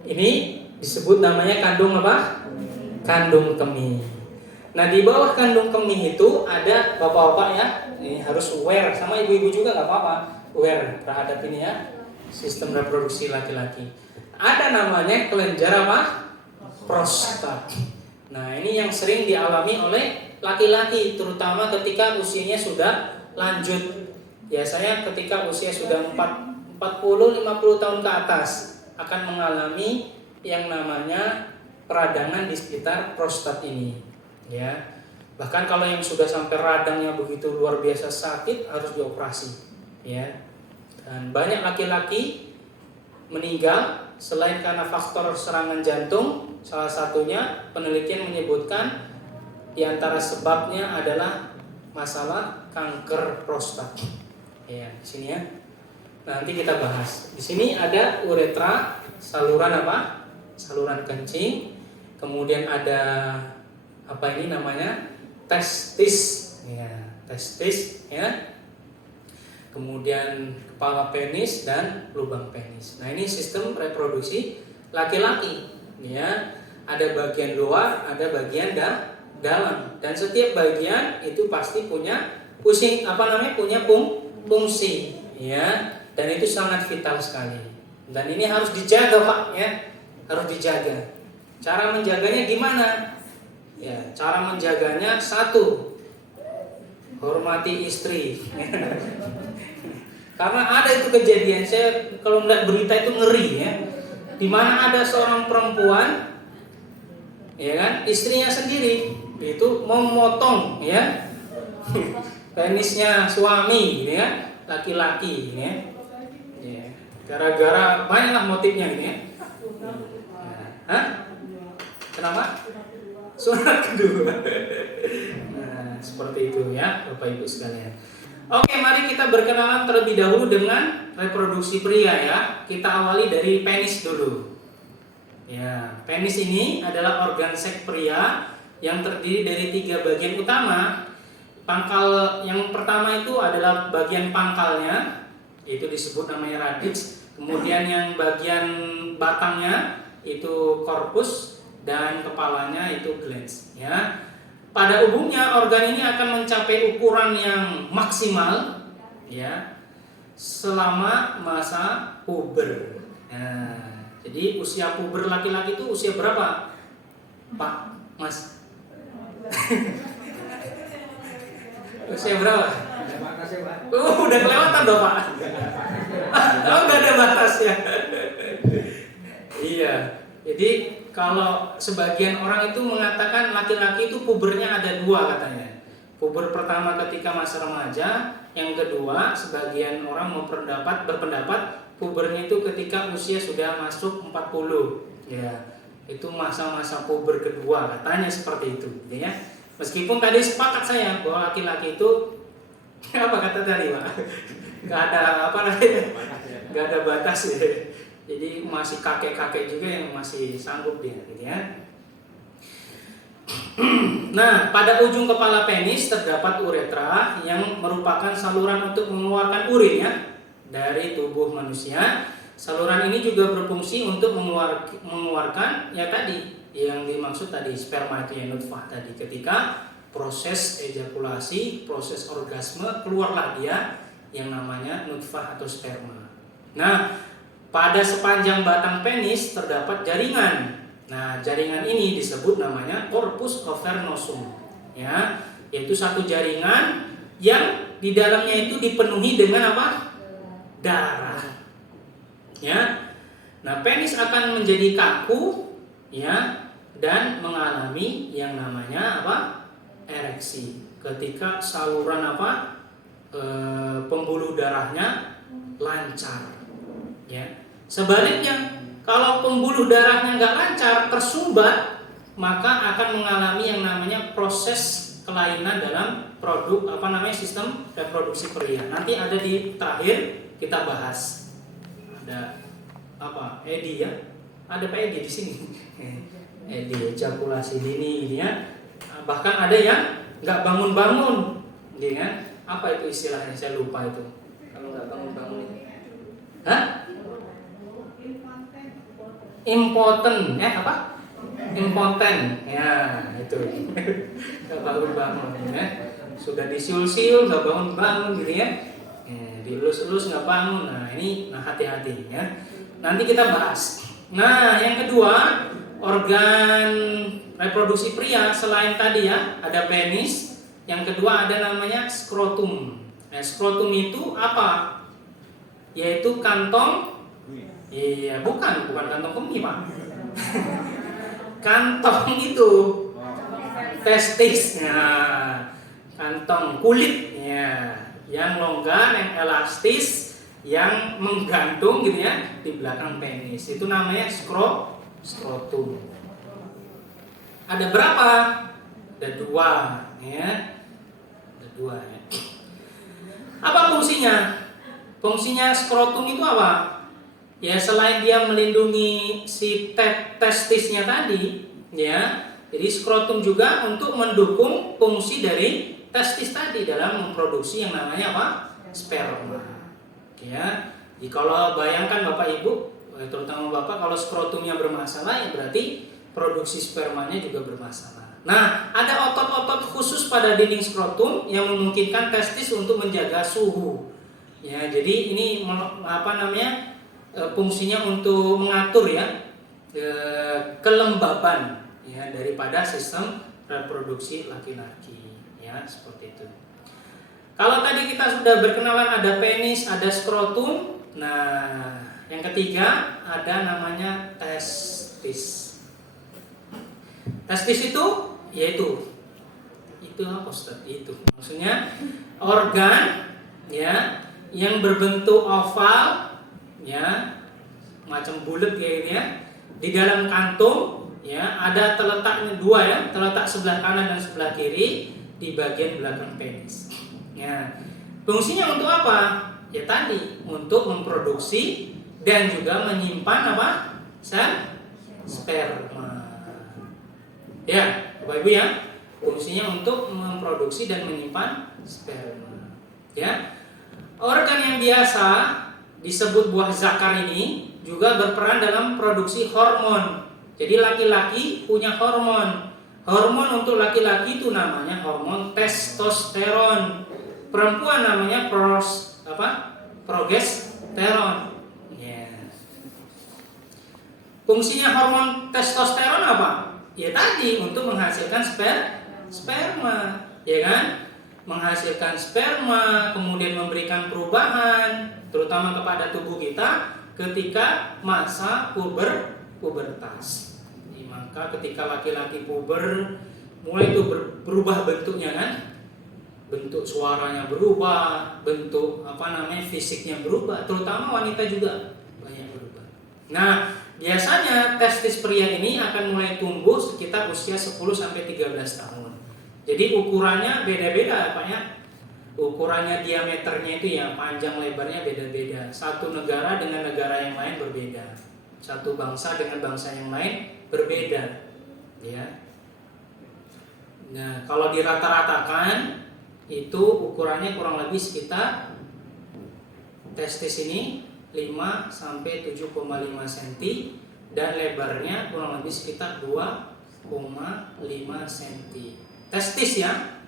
ini disebut namanya kandung apa? Kandung kemih. Nah, di bawah kandung kemih itu ada bapak-bapak ya. Ini harus aware, sama ibu-ibu juga nggak apa-apa, aware terhadap ini ya, sistem reproduksi laki-laki. Ada namanya kelenjar apa? Prostat. Nah, ini yang sering dialami oleh laki-laki, terutama ketika usianya sudah lanjut. Biasanya ketika usia sudah 40-50 tahun ke atas akan mengalami yang namanya peradangan di sekitar prostat ini, ya. Bahkan kalau yang sudah sampai radangnya begitu luar biasa sakit harus dioperasi, ya. Dan banyak laki-laki meninggal selain karena faktor serangan jantung, salah satunya penelitian menyebutkan di antara sebabnya adalah masalah kanker prostat. Ya, di sini ya. Nanti kita bahas. Di sini ada uretra, saluran apa? Saluran kencing. Kemudian ada apa ini namanya? Testis. Ya, testis ya. Kemudian kepala penis dan lubang penis. Nah, ini sistem reproduksi laki-laki. Ya, ada bagian luar, ada bagian dalam. Dan setiap bagian itu pasti punya punya fungsi, ya. Dan itu sangat vital sekali. Dan ini harus dijaga, Pak, ya. Harus dijaga. Cara menjaganya gimana? Ya, cara menjaganya satu, hormati istri. Karena ada itu kejadian, saya kalau melihat berita itu ngeri ya. Di mana ada seorang perempuan, ya kan, istrinya sendiri itu memotong ya penisnya suami, ya, laki-laki, ya. Gara-gara banyaklah motifnya ini ya. Hah? Kenapa? Sunat kedua. Nah, seperti itu ya, Bapak Ibu sekalian. Oke, mari kita berkenalan terlebih dahulu dengan reproduksi pria ya. Kita awali dari penis dulu. Ya, penis ini adalah organ seks pria yang terdiri dari 3 bagian utama. Pangkal yang pertama itu adalah bagian pangkalnya, itu disebut namanya radix. Kemudian yang bagian batangnya itu korpus dan kepalanya itu glans. Ya. Pada umumnya organ ini akan mencapai ukuran yang maksimal, ya, selama masa puber. Nah, jadi usia puber laki-laki itu usia berapa, Pak, Mas? Usia berapa? Udah kelewatan dong, Pak. Oh, nggak ada batas ya. Iya. Jadi kalau sebagian orang itu mengatakan laki-laki itu pubernya ada 2 katanya. Puber pertama ketika masa remaja, yang kedua sebagian orang berpendapat pubernya itu ketika usia sudah masuk 40. Ya, itu masa-masa puber kedua katanya seperti itu, ya. Meskipun tadi sepakat saya bahwa laki-laki itu apa kata tadi, Pak? Gak ada apa namanya? Gak ada batas ya. Jadi masih kakek-kakek juga yang masih sanggup dia, gitu ya. Nah, pada ujung kepala penis terdapat uretra yang merupakan saluran untuk mengeluarkan urin ya dari tubuh manusia. saluran ini juga berfungsi untuk mengeluarkan ya tadi yang dimaksud tadi sperma itu, ya nutfah tadi. Ketika proses ejakulasi, proses orgasme, keluarlah dia yang namanya nutfah atau sperma. Nah, pada sepanjang batang penis terdapat jaringan. Nah, jaringan ini disebut namanya corpus cavernosum, ya, yaitu satu jaringan yang di dalamnya itu dipenuhi dengan apa? Darah. Ya. Nah, penis akan menjadi kaku, ya, dan mengalami yang namanya apa? Ereksi. Ketika saluran apa? Pembuluh darahnya lancar. Ya. Sebaliknya, kalau pembuluh darahnya nggak lancar, tersumbat, maka akan mengalami yang namanya proses kelainan dalam produk apa namanya sistem reproduksi pria. Nanti ada di terakhir kita bahas. Ada apa? Edi ya? Ada Pak Edi di sini. Edi ejakulasi dini ini ya. Bahkan ada yang nggak bangun-bangun, ya. Apa itu istilahnya? Saya lupa itu. Kalau nggak bangun-bangun, hah? Impoten, ya apa? Impoten, ya itu. Nggak bangun-bangun, ya. Sudah disiul-siul, nggak bangun-bangun, gitu ya. Dielus-elus nggak bangun. Nah ini, hati-hati ya. Nanti kita bahas. Nah yang kedua, organ reproduksi pria selain tadi ya, ada penis. Yang kedua ada namanya skrotum. Nah, skrotum itu apa? Yaitu kantong. Iya, bukan kantong kemih, Pak. Kantong itu testisnya, kantong kulitnya, yang longgar, yang elastis, yang menggantung gitu ya di belakang penis. Itu namanya skrotum. Ada berapa? Ada dua, ya. Ada dua. Ya. Apa fungsinya? Fungsinya skrotum itu apa? Ya selain dia melindungi si testisnya tadi, ya, jadi skrotum juga untuk mendukung fungsi dari testis tadi dalam memproduksi yang namanya apa? Sperma. Ya, jadi kalau bayangkan Bapak Ibu, terutama Bapak, kalau skrotumnya bermasalah, ya berarti produksi spermanya juga bermasalah. Nah, ada otot-otot khusus pada dinding skrotum yang memungkinkan testis untuk menjaga suhu. Ya, jadi ini apa namanya? Fungsinya untuk mengatur ya kelembaban ya daripada sistem reproduksi laki-laki ya, seperti itu. Kalau tadi kita sudah berkenalan ada penis, ada skrotum. Nah, yang ketiga ada namanya testis. Testis itu yaitu apa Ustaz? Itu maksudnya organ ya yang berbentuk oval, ya, macam bulat kayak ini ya. Di dalam kantung ya ada terletaknya dua ya, terletak sebelah kanan dan sebelah kiri di bagian belakang penis. Ya. Fungsinya untuk apa? Ya tadi, untuk memproduksi dan juga menyimpan apa? Sperma. Ya, Bapak Ibu ya. Fungsinya untuk memproduksi dan menyimpan sperma. Ya. Organ yang biasa disebut buah zakar ini juga berperan dalam produksi hormon. Jadi laki-laki punya hormon. Hormon untuk laki-laki itu namanya hormon testosteron. Perempuan namanya progesteron. Yeah. Fungsinya hormon testosteron apa? Ya tadi untuk menghasilkan sperma, ya kan? Menghasilkan sperma, kemudian memberikan perubahan terutama kepada tubuh kita ketika masa pubertas. Maka ketika laki-laki puber mulai itu berubah bentuknya kan? Bentuk suaranya berubah, bentuk fisiknya berubah, terutama wanita juga banyak berubah. Nah, biasanya testis pria ini akan mulai tumbuh sekitar usia 10 sampai 13 tahun. Jadi ukurannya beda-beda Pak ya. Ukurannya diameternya itu ya panjang lebarnya beda-beda. Satu negara dengan negara yang lain berbeda. Satu bangsa dengan bangsa yang lain berbeda. Ya. Nah, kalau dirata-ratakan itu ukurannya kurang lebih sekitar testis ini sampai 7,5 cm dan lebarnya kurang lebih sekitar 2,5 cm. Testis ya,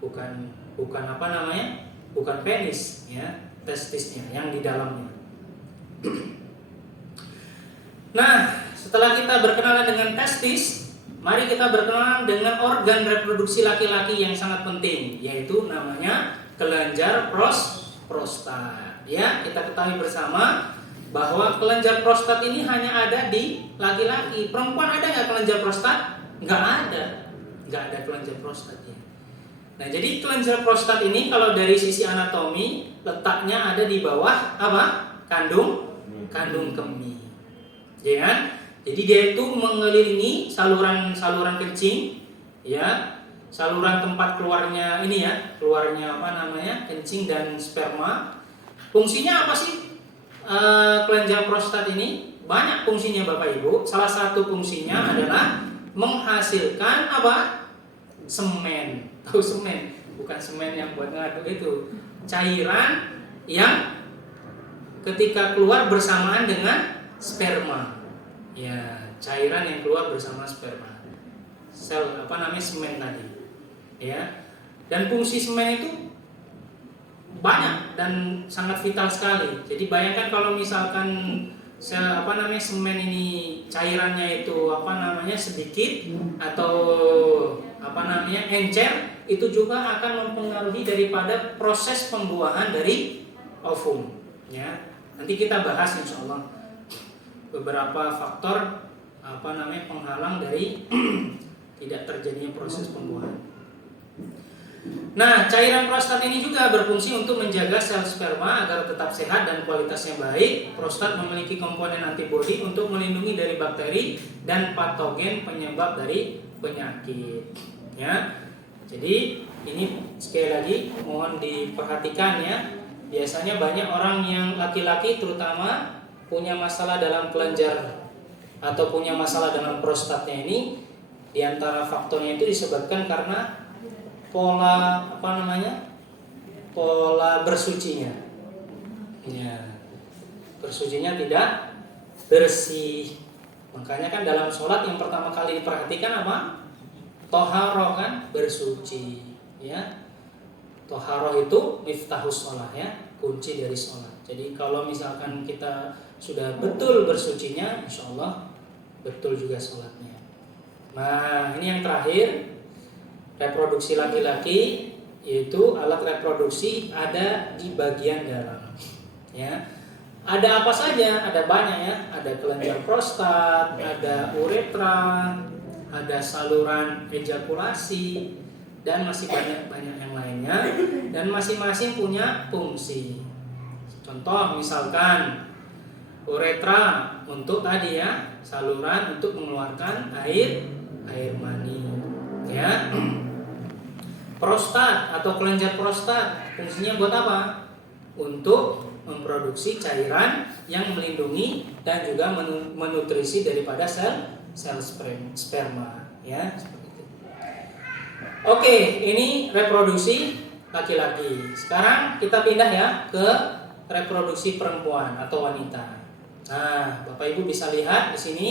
bukan apa namanya, bukan penis ya, testisnya yang di dalamnya. Nah, setelah kita berkenalan dengan testis, mari kita berkenalan dengan organ reproduksi laki-laki yang sangat penting, yaitu namanya kelenjar prostat. Ya, kita ketahui bersama bahwa kelenjar prostat ini hanya ada di laki-laki. Perempuan ada nggak kelenjar prostat? Nggak ada kelenjar prostatnya. Nah, jadi kelenjar prostat ini kalau dari sisi anatomi letaknya ada di bawah apa? Kandung kemih. Ya kan? Jadi dia itu mengelilingi saluran kencing, ya, saluran tempat keluarnya ini ya, keluarnya apa namanya, kencing dan sperma. Fungsinya apa sih kelenjar prostat ini? Banyak fungsinya Bapak Ibu. Salah satu fungsinya adalah menghasilkan apa? Semen. Tahu semen? Bukan semen yang buat ngaduk itu. Cairan yang ketika keluar bersamaan dengan sperma. Ya, cairan yang keluar bersama sperma. Sel apa namanya, semen tadi. Ya. Dan fungsi semen itu banyak dan sangat vital sekali. Jadi bayangkan kalau misalkan sel apa namanya, semen ini cairannya itu apa namanya, sedikit atau apa namanya, encer, itu juga akan mempengaruhi daripada proses pembuahan dari ovum. Ya. Nanti kita bahas insyaallah beberapa faktor apa namanya, penghalang dari tidak terjadinya proses pembuahan. Nah, cairan prostat ini juga berfungsi untuk menjaga sel sperma agar tetap sehat dan kualitasnya baik. Prostat memiliki komponen antibodi untuk melindungi dari bakteri dan patogen penyebab dari penyakit. Ya, jadi ini sekali lagi mohon diperhatikan ya. Biasanya banyak orang yang laki-laki terutama punya masalah dalam kelenjar atau punya masalah dengan prostatnya ini, diantara faktornya itu disebabkan karena pola apa namanya, pola bersucinya. Ya, bersucinya tidak bersih. Makanya kan dalam sholat yang pertama kali diperhatikan apa? Toharoh kan, bersuci. Ya, toharoh itu miftahus sholat ya, kunci dari sholat. Jadi kalau misalkan kita sudah betul bersucinya, insya Allah betul juga sholatnya. Nah, ini yang terakhir, reproduksi laki-laki, yaitu alat reproduksi ada di bagian dalam. Ya, ada apa saja? Ada banyak ya. Ada kelenjar prostat, ada uretra, ada saluran ejakulasi, dan masih banyak yang lainnya. Dan masing-masing punya fungsi. Contoh misalkan uretra untuk tadi ya, saluran untuk mengeluarkan air mani. Ya. Prostat atau kelenjar prostat fungsinya buat apa? Untuk memproduksi cairan yang melindungi dan juga menutrisi daripada sel sperma. Ya, seperti itu. Oke, ini reproduksi laki-laki. Sekarang kita pindah ya ke reproduksi perempuan atau wanita. Nah, Bapak Ibu bisa lihat di sini,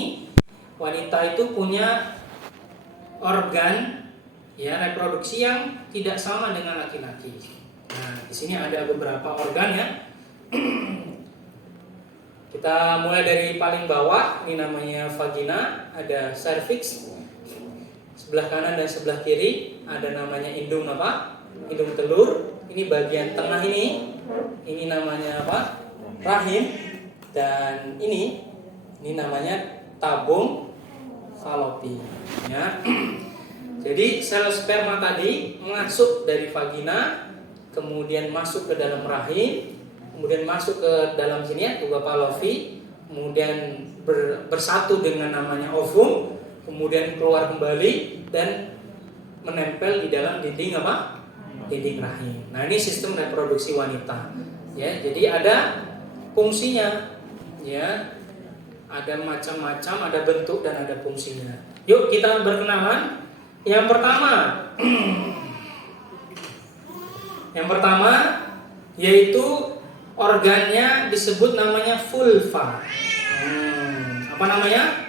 wanita itu punya organ ya reproduksi yang tidak sama dengan laki-laki. Nah, di sini ada beberapa organ ya. Kita mulai dari paling bawah, ini namanya vagina, ada cervix sebelah kanan dan sebelah kiri, ada namanya indung apa? Indung telur. Ini bagian tengah ini namanya apa? Rahim. Dan ini namanya tabung falopi. Ya. Jadi sel sperma tadi masuk dari vagina, kemudian masuk ke dalam rahim, kemudian masuk ke dalam sini ya, tuba falopi, kemudian bersatu dengan namanya ovum, kemudian keluar kembali dan menempel di dalam dinding apa? Dinding rahim. Nah, ini sistem reproduksi wanita. Ya, jadi ada fungsinya. Ya, ada macam-macam, ada bentuk dan ada fungsinya. Yuk kita berkenalan. Yang pertama yaitu organnya disebut namanya vulva. Apa namanya?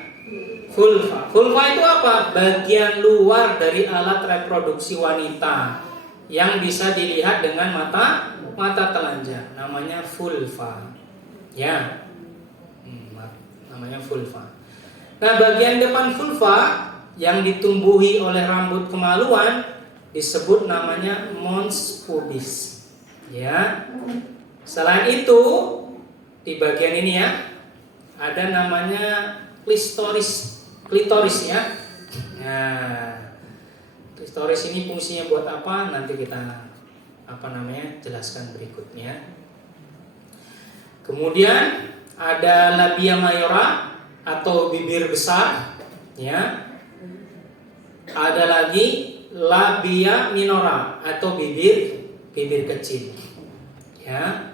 Vulva. Vulva itu apa? Bagian luar dari alat reproduksi wanita yang bisa dilihat dengan mata telanjang. Namanya vulva. Ya. Namanya vulva. Nah, bagian depan vulva yang ditumbuhi oleh rambut kemaluan disebut namanya mons pubis. Ya. Selain itu, di bagian ini ya, ada namanya klitoris ya. Nah, klitoris ini fungsinya buat apa? Nanti kita jelaskan berikutnya. Kemudian ada labia mayora atau bibir besar, ya. Ada lagi labia minora atau bibir kecil, ya.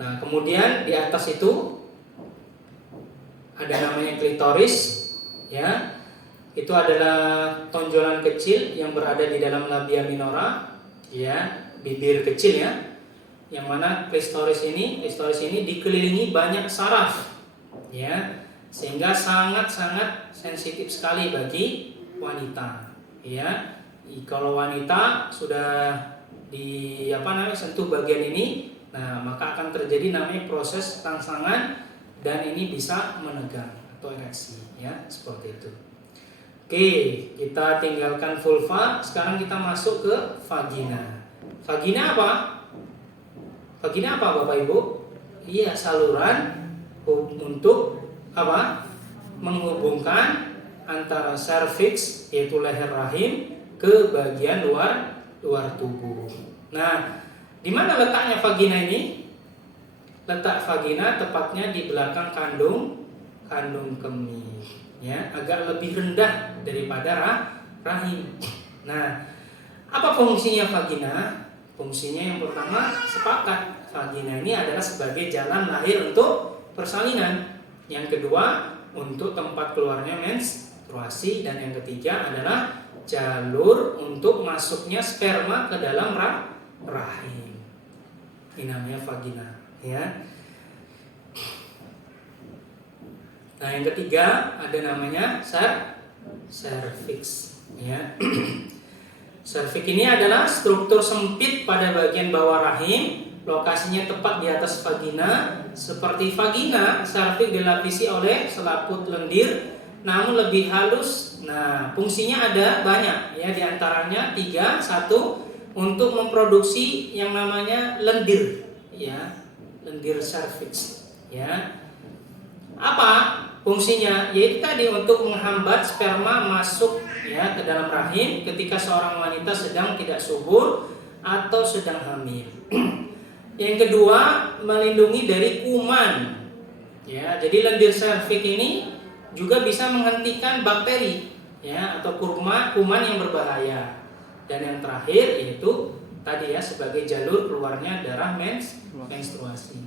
Nah, kemudian di atas itu ada namanya klitoris, ya. Itu adalah tonjolan kecil yang berada di dalam labia minora, ya, bibir kecil ya. Yang mana klitoris ini dikelilingi banyak saraf, ya, sehingga sangat sensitif sekali bagi wanita, ya. Kalau wanita sudah sentuh bagian ini, nah maka akan terjadi namanya proses rangsangan dan ini bisa menegang atau ereksi, ya, seperti itu. Oke, kita tinggalkan vulva, sekarang kita masuk ke vagina. Vagina apa? Vagina apa Bapak Ibu? Iya, saluran untuk apa? Menghubungkan antara serviks yaitu leher rahim ke bagian luar tubuh. Nah, di mana letaknya vagina ini? Letak vagina tepatnya di belakang kandung kemih, ya, agak lebih rendah daripada rahim. Nah, apa fungsinya vagina? Fungsinya yang pertama, sepakat, vagina ini adalah sebagai jalan lahir untuk persalinan. Yang kedua, untuk tempat keluarnya menstruasi, dan yang ketiga adalah jalur untuk masuknya sperma ke dalam rahim. Ini namanya vagina, ya. Nah, yang ketiga ada namanya serviks, ya. Serviks ini adalah struktur sempit pada bagian bawah rahim, lokasinya tepat di atas vagina. Seperti vagina, serviks dilapisi oleh selaput lendir, namun lebih halus. Nah, fungsinya ada banyak, ya, diantaranya 3. 1, untuk memproduksi yang namanya lendir, ya, lendir serviks, ya. Apa fungsinya? Yaitu tadi untuk menghambat sperma masuk, ya, ke dalam rahim ketika seorang wanita sedang tidak subur atau sedang hamil. Yang kedua, melindungi dari kuman, ya. Jadi lendir serviks ini juga bisa menghentikan bakteri, ya, atau kuman yang berbahaya. Dan yang terakhir yaitu tadi, ya, sebagai jalur keluarnya darah menstruasi.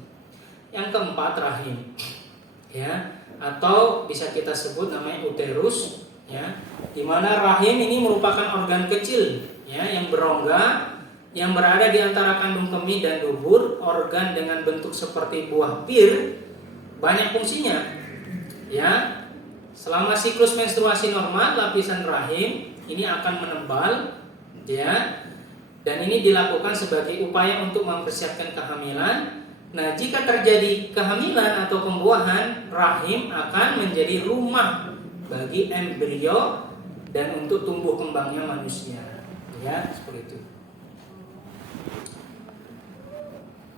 Yang keempat, rahim, ya, atau bisa kita sebut namanya uterus, ya, di mana rahim ini merupakan organ kecil, ya, yang berongga yang berada di antara kandung kemih dan dubur. Organ dengan bentuk seperti buah pir, banyak fungsinya, ya. Selama siklus menstruasi normal, lapisan rahim ini akan menebal, ya, dan ini dilakukan sebagai upaya untuk mempersiapkan kehamilan. Nah, jika terjadi kehamilan atau pembuahan, rahim akan menjadi rumah bagi embrio dan untuk tumbuh kembangnya manusia, ya, seperti itu.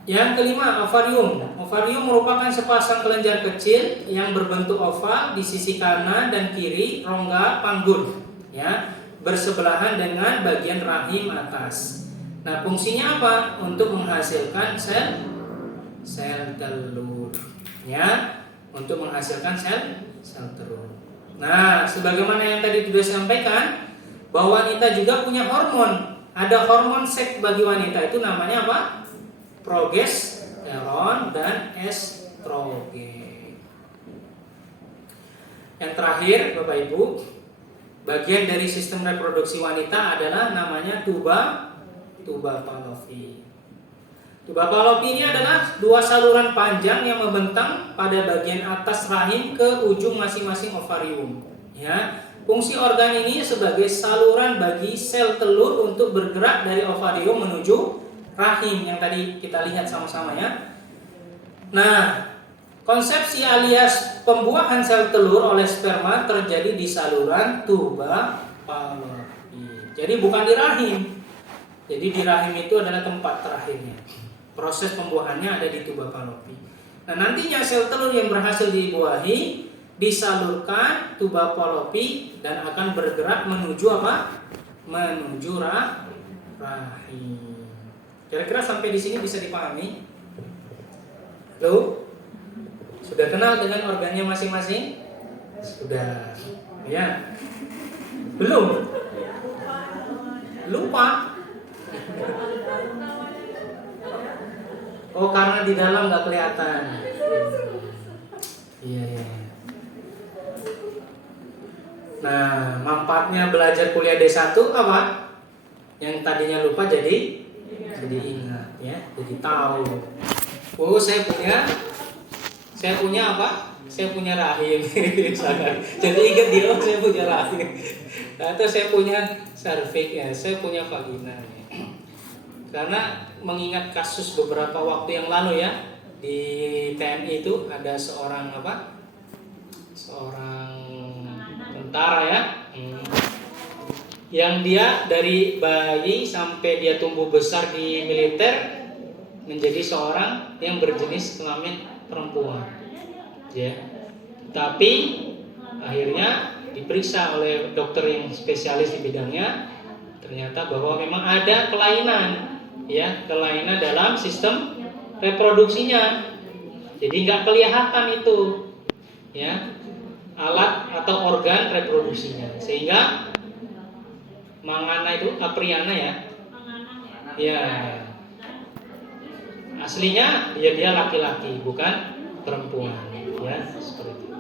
Yang kelima, ovarium. Ovarium merupakan sepasang kelenjar kecil yang berbentuk oval di sisi kanan dan kiri rongga panggul, ya, bersebelahan dengan bagian rahim atas. Nah, fungsinya apa? Untuk menghasilkan sel telur, ya, untuk menghasilkan sel telur. Nah, sebagaimana yang tadi sudah sampaikan, bahwa wanita juga punya hormon. Ada hormon seks bagi wanita, itu namanya apa? Progesteron dan estrogen. Yang terakhir, Bapak Ibu, bagian dari sistem reproduksi wanita adalah namanya tuba fallopi. Tuba falopi ini adalah dua saluran panjang yang membentang pada bagian atas rahim ke ujung masing-masing ovarium. Ya, fungsi organ ini sebagai saluran bagi sel telur untuk bergerak dari ovarium menuju rahim yang tadi kita lihat sama-sama ya. Nah, konsepsi alias pembuahan sel telur oleh sperma terjadi di saluran tuba falopi. Jadi bukan di rahim. Jadi di rahim itu adalah tempat terakhirnya. Proses pembuahannya ada di tuba falopi. Nah, nantinya sel telur yang berhasil dibuahi disalurkan tuba falopi dan akan bergerak menuju apa? Menuju rahim. Kira-kira sampai di sini bisa dipahami? Halo? Sudah kenal dengan organnya masing-masing? Sudah. Ya. Belum? Lupa? Oh, karena di dalam nggak kelihatan. Iya. Nah, manfaatnya belajar kuliah D1 apa? Yang tadinya lupa jadi ingat ya, jadi tahu. Oh, saya punya apa? Saya punya rahim. Jadi ingat dia, oh saya punya rahim. Atau saya punya serviks ya, saya punya vagina. Karena mengingat kasus beberapa waktu yang lalu ya, di TNI itu ada seorang tentara ya, yang dia dari bayi sampai dia tumbuh besar di militer menjadi seorang yang berjenis kelamin perempuan. Ya. Tapi akhirnya diperiksa oleh dokter yang spesialis di bidangnya, ternyata bahwa memang ada kelainan dalam sistem reproduksinya. Jadi nggak kelihatan itu ya alat atau organ reproduksinya, sehingga mangana itu apriana ya aslinya dia laki-laki bukan perempuan ya, seperti itu.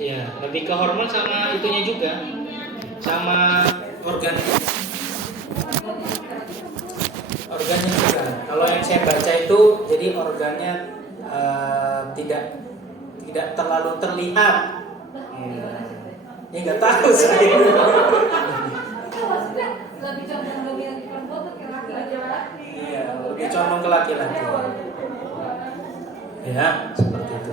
Ya, lebih ke hormon sama itunya juga, sama organnya juga. Kalau yang saya baca itu jadi organnya tidak terlalu terlihat. Ya nggak tahu saya. Iya, lebih condong ke laki-laki. Ya, seperti itu.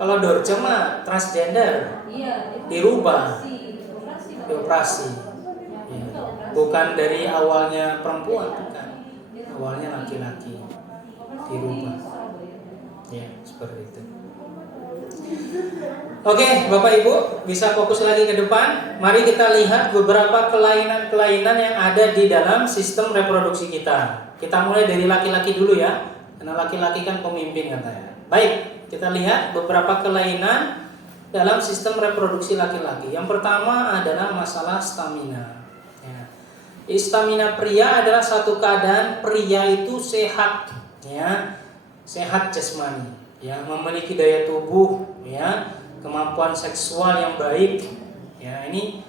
Kalau Dorce mah transgender, dirubah, dioperasi. Ya. Bukan dari awalnya perempuan, bukan. Awalnya laki-laki, dirubah. Ya, seperti itu. Oke, Bapak Ibu, bisa fokus lagi ke depan. Mari kita lihat beberapa kelainan-kelainan yang ada di dalam sistem reproduksi kita. Kita mulai dari laki-laki dulu ya, karena laki-laki kan pemimpin katanya. Baik, kita lihat beberapa kelainan dalam sistem reproduksi laki-laki. Yang pertama adalah masalah stamina. Ya. Stamina pria adalah satu keadaan pria itu sehat, ya, sehat jasmani, ya, memiliki daya tubuh, ya, kemampuan seksual yang baik, ya, ini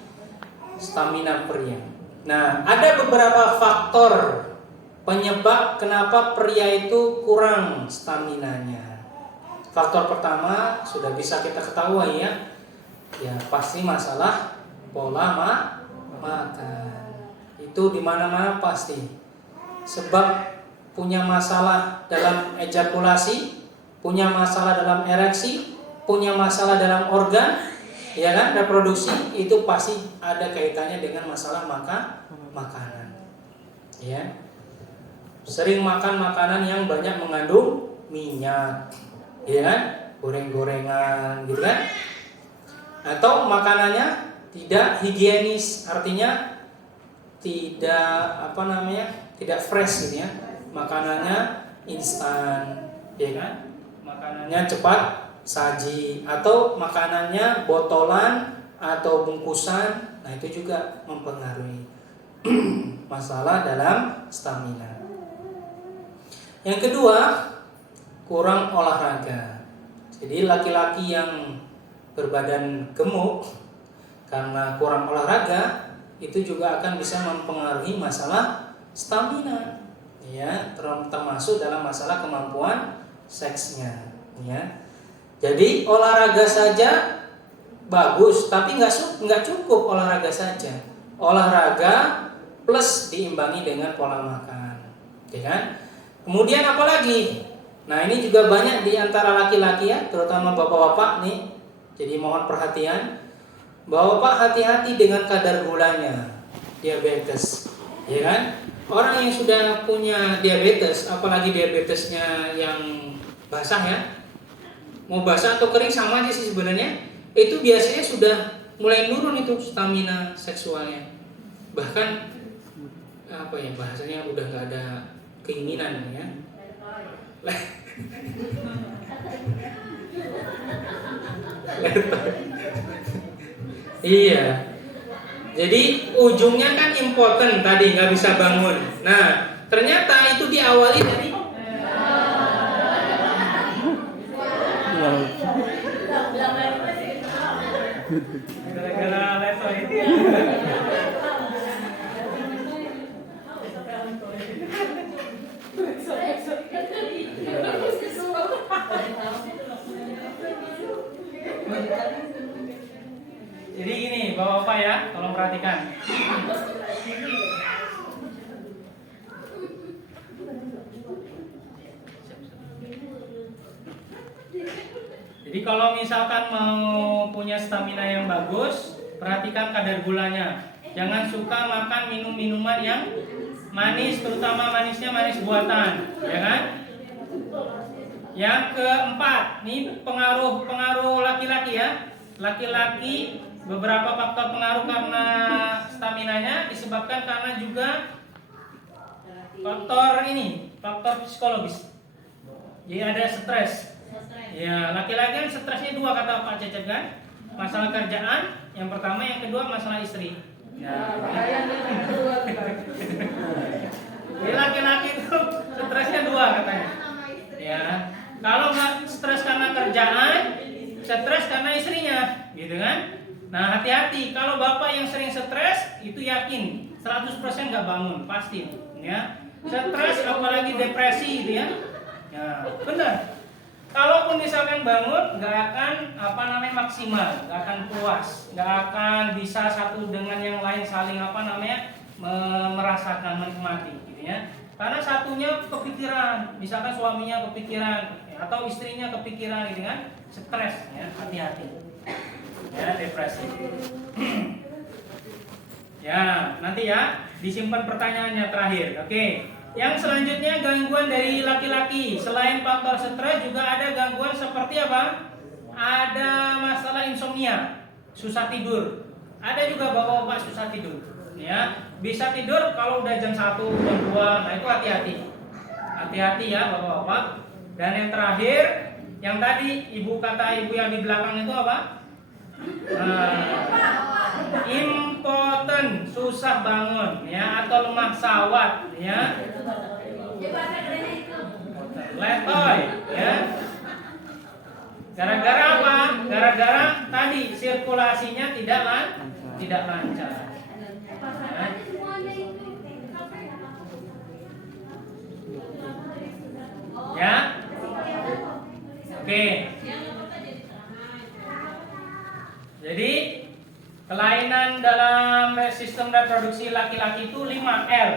stamina pria. Nah, ada beberapa faktor penyebab kenapa pria itu kurang staminanya. Faktor pertama sudah bisa kita ketahui ya pasti masalah pola makan. Itu di mana-mana pasti. Sebab punya masalah dalam ejakulasi, punya masalah dalam ereksi, punya masalah dalam organ, ya kan, reproduksi, itu pasti ada kaitannya dengan masalah makanan. Ya. Sering makan makanan yang banyak mengandung minyak, ya kan? Goreng-gorengan gitu kan? Atau makanannya tidak higienis, artinya tidak tidak fresh gitu ya. Makanannya instan, ya kan? Makanannya cepat saji, atau makanannya botolan atau bungkusan. Nah, itu juga mempengaruhi masalah dalam stamina. Yang kedua, kurang olahraga. Jadi laki-laki yang berbadan gemuk karena kurang olahraga itu juga akan bisa mempengaruhi masalah stamina, ya, termasuk dalam masalah kemampuan seksnya, ya. Jadi olahraga saja bagus, tapi nggak cukup olahraga saja. Olahraga plus diimbangi dengan pola makan, ya kan? Kemudian apa lagi? Nah, ini juga banyak di antara laki-laki ya, terutama bapak-bapak nih. Jadi mohon perhatian, bapak hati-hati dengan kadar gulanya, diabetes, ya kan? Orang yang sudah punya diabetes, apalagi diabetesnya yang basah ya, mau basah atau kering sama aja sih sebenarnya, itu biasanya sudah mulai nurun itu stamina seksualnya. Bahkan apa ya bahasanya, udah nggak ada keinginan ya. Iya. Jadi ujungnya kan impoten tadi, nggak bisa bangun. Nah, ternyata itu diawali dari gara-gara level itu. Jadi gini, bapak-bapak ya, tolong perhatikan. Jadi kalau misalkan mau punya stamina yang bagus, perhatikan kadar gulanya. Jangan suka makan minum-minuman yang manis, terutama manisnya manis buatan, ya kan? Yang keempat, ini pengaruh laki-laki ya. Laki-laki beberapa faktor pengaruh karena staminanya disebabkan karena juga faktor psikologis. Jadi ada stres. Ya, laki-laki kan stresnya dua kata Pak Cecep kan? Masalah kerjaan, yang pertama, yang kedua masalah istri. Ya. Jadi laki-laki itu stresnya dua katanya. Ya, kalau nggak stres karena kerjaan, stres karena istrinya, gitu kan? Nah, hati-hati, kalau bapak yang sering stres, itu yakin 100% nggak bangun, pasti, ya. Stres, apalagi depresi, gitu ya. Ya, benar. Kalaupun misalkan bangun, nggak akan maksimal, nggak akan puas, nggak akan bisa satu dengan yang lain saling merasakan, menikmati, gitu ya. Karena satunya kepikiran, misalkan suaminya kepikiran atau istrinya kepikiran, gitu kan, stres, ya, hati-hati, ya, depresi. Ya, nanti ya disimpan pertanyaannya terakhir, oke. Yang selanjutnya gangguan dari laki-laki. Selain faktor stres juga ada gangguan seperti apa? Ada masalah insomnia, susah tidur. Ada juga bapak-bapak susah tidur. Ya, bisa tidur kalau udah jam 1, jam 2. Nah, itu hati-hati. Hati-hati ya bapak-bapak. Dan yang terakhir, yang tadi ibu yang di belakang itu apa? Impoten, susah bangun ya, atau lemah sawat ya. Letoy ya. Gara-gara apa? Gara-gara tadi sirkulasinya tidak lancar. Ya. Oke. Jadi kelainan dalam sistem reproduksi laki-laki itu 5L.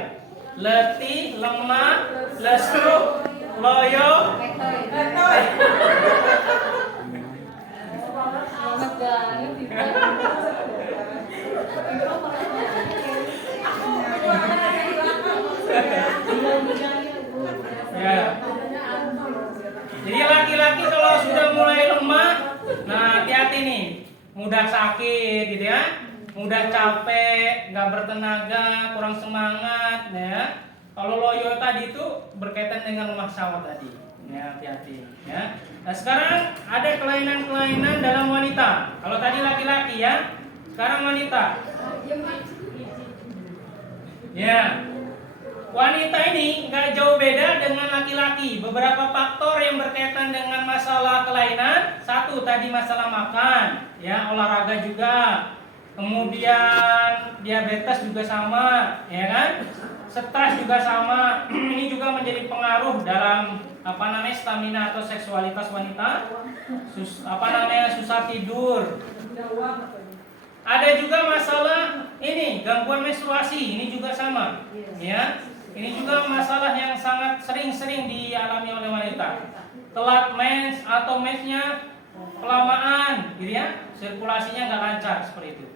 Letih, lemah, lesu, loyo, letoy. Ya. Jadi laki-laki kalau sudah mulai lemah, nah hati-hati nih, mudah sakit gitu ya, mudah capek, nggak bertenaga, kurang semangat, ya. Kalau loyo tadi itu berkaitan dengan lemah sawat tadi, ya, hati-hati, ya. Nah sekarang ada kelainan-kelainan dalam wanita. Kalau tadi laki-laki ya, sekarang wanita. Ya. Wanita ini nggak jauh beda dengan laki-laki. Beberapa faktor yang berkaitan dengan masalah kelainan. Satu tadi masalah makan, ya, olahraga juga. kemudian diabetes juga sama, ya kan? Stres juga sama. Ini juga menjadi pengaruh dalam stamina atau seksualitas wanita. Susah tidur. Ada juga masalah ini gangguan menstruasi, ini juga sama, ya. Ini juga masalah yang sangat sering-sering dialami oleh wanita. Telat mens atau mensnya kelamaan, gitu ya. Sirkulasinya nggak lancar seperti itu.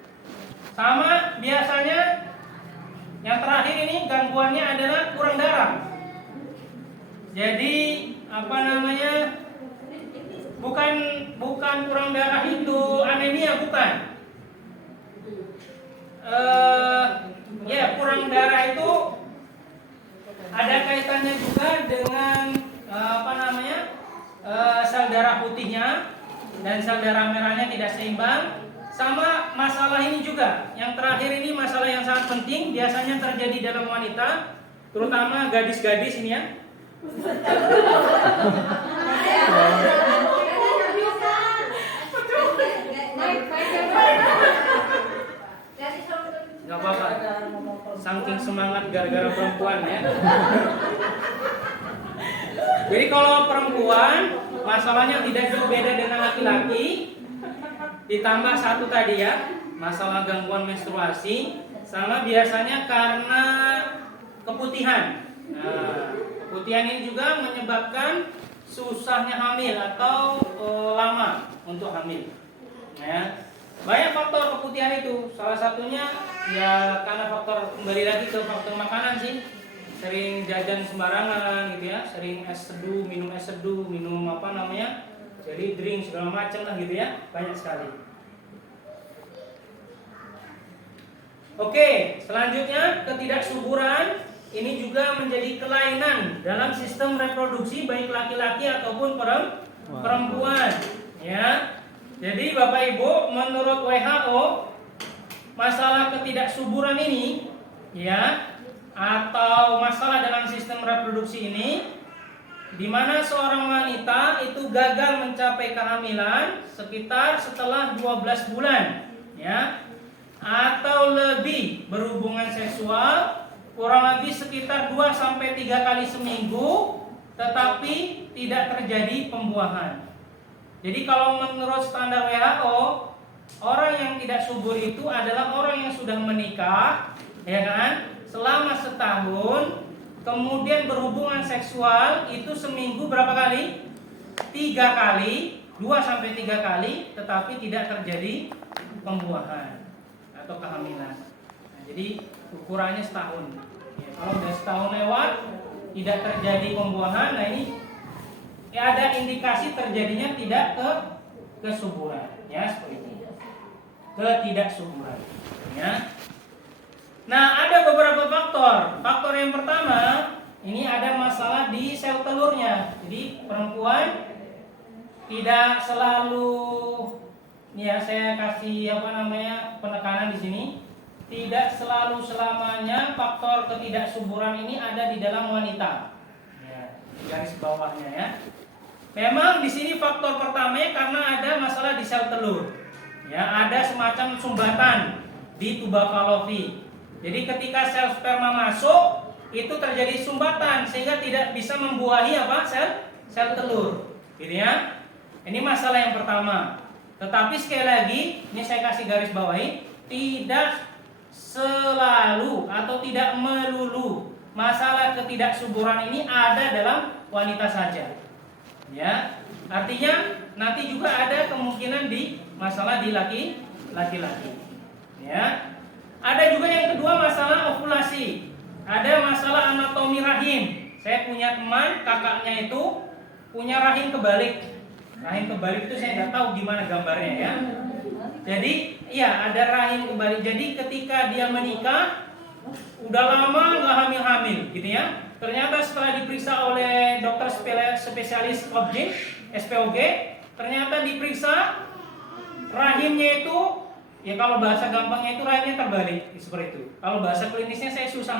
Sama biasanya yang terakhir ini gangguannya adalah kurang darah. Jadi bukan kurang darah itu anemia, bukan. Kurang darah itu ada kaitannya juga dengan sel darah putihnya dan sel darah merahnya tidak seimbang. Sama masalah ini juga, yang terakhir ini masalah yang sangat penting, biasanya terjadi dalam wanita, terutama gadis-gadis ini ya. Gak apa-apa, saking semangat gara-gara perempuan ya. Jadi kalau perempuan masalahnya tidak jauh beda dengan laki-laki, ditambah satu tadi ya, masalah gangguan menstruasi, sama biasanya karena keputihan. Nah, keputihan ini juga menyebabkan susahnya hamil atau lama untuk hamil. Ya. Banyak faktor keputihan itu. Salah satunya ya karena faktor, kembali lagi ke faktor makanan sih. Sering jajan sembarangan gitu ya, sering es seduh, minum jadi drink segala macam lah gitu ya, banyak sekali. Oke, selanjutnya ketidaksuburan ini juga menjadi kelainan dalam sistem reproduksi baik laki-laki ataupun perempuan ya. Jadi Bapak Ibu, menurut WHO masalah ketidaksuburan ini ya, atau masalah dalam sistem reproduksi ini, di mana seorang wanita itu gagal mencapai kehamilan sekitar setelah 12 bulan ya, atau lebih berhubungan seksual kurang lebih sekitar 2-3 kali seminggu, tetapi tidak terjadi pembuahan. Jadi kalau menurut standar WHO, orang yang tidak subur itu adalah orang yang sudah menikah, ya kan, selama setahun, kemudian berhubungan seksual itu seminggu berapa kali? 3 kali, 2-3 kali, tetapi tidak terjadi pembuahan atau kehamilan. Nah, jadi ukurannya setahun. Ya, kalau sudah setahun lewat, tidak terjadi pembuahan, nah ini ya ada indikasi terjadinya tidak kesuburan, ya seperti itu. Ketidaksuburan, ya. Nah, ada beberapa faktor. Faktor yang pertama, ini ada masalah di sel telurnya. Jadi perempuan tidak selalu, ya saya kasih penekanan di sini, tidak selalu selamanya faktor ketidaksuburan ini ada di dalam wanita. Ya, garis bawahnya ya. Memang di sini faktor pertamanya karena ada masalah di sel telur. Ya, ada semacam sumbatan di tuba Fallopi. Jadi ketika sel sperma masuk, itu terjadi sumbatan sehingga tidak bisa membuahi sel telur. Gitu ya. Ini masalah yang pertama. Tetapi sekali lagi, ini saya kasih garis bawahi, tidak selalu atau tidak melulu masalah ketidaksuburan ini ada dalam wanita saja. Ya, artinya nanti juga ada kemungkinan di masalah di laki-laki. Ya, ada juga yang kedua masalah ovulasi. Ada masalah anatomi rahim. Saya punya teman, kakaknya itu punya rahim kebalik. Rahim kebalik itu saya nggak tahu gimana gambarnya ya. Jadi, iya ada rahim kebalik. Jadi ketika dia menikah, udah lama nggak hamil-hamil, gitu ya. Ternyata setelah diperiksa oleh dokter spesialis objek (SPOG), ternyata diperiksa rahimnya itu, ya kalau bahasa gampangnya itu rahimnya terbalik, seperti itu. Kalau bahasa klinisnya saya susah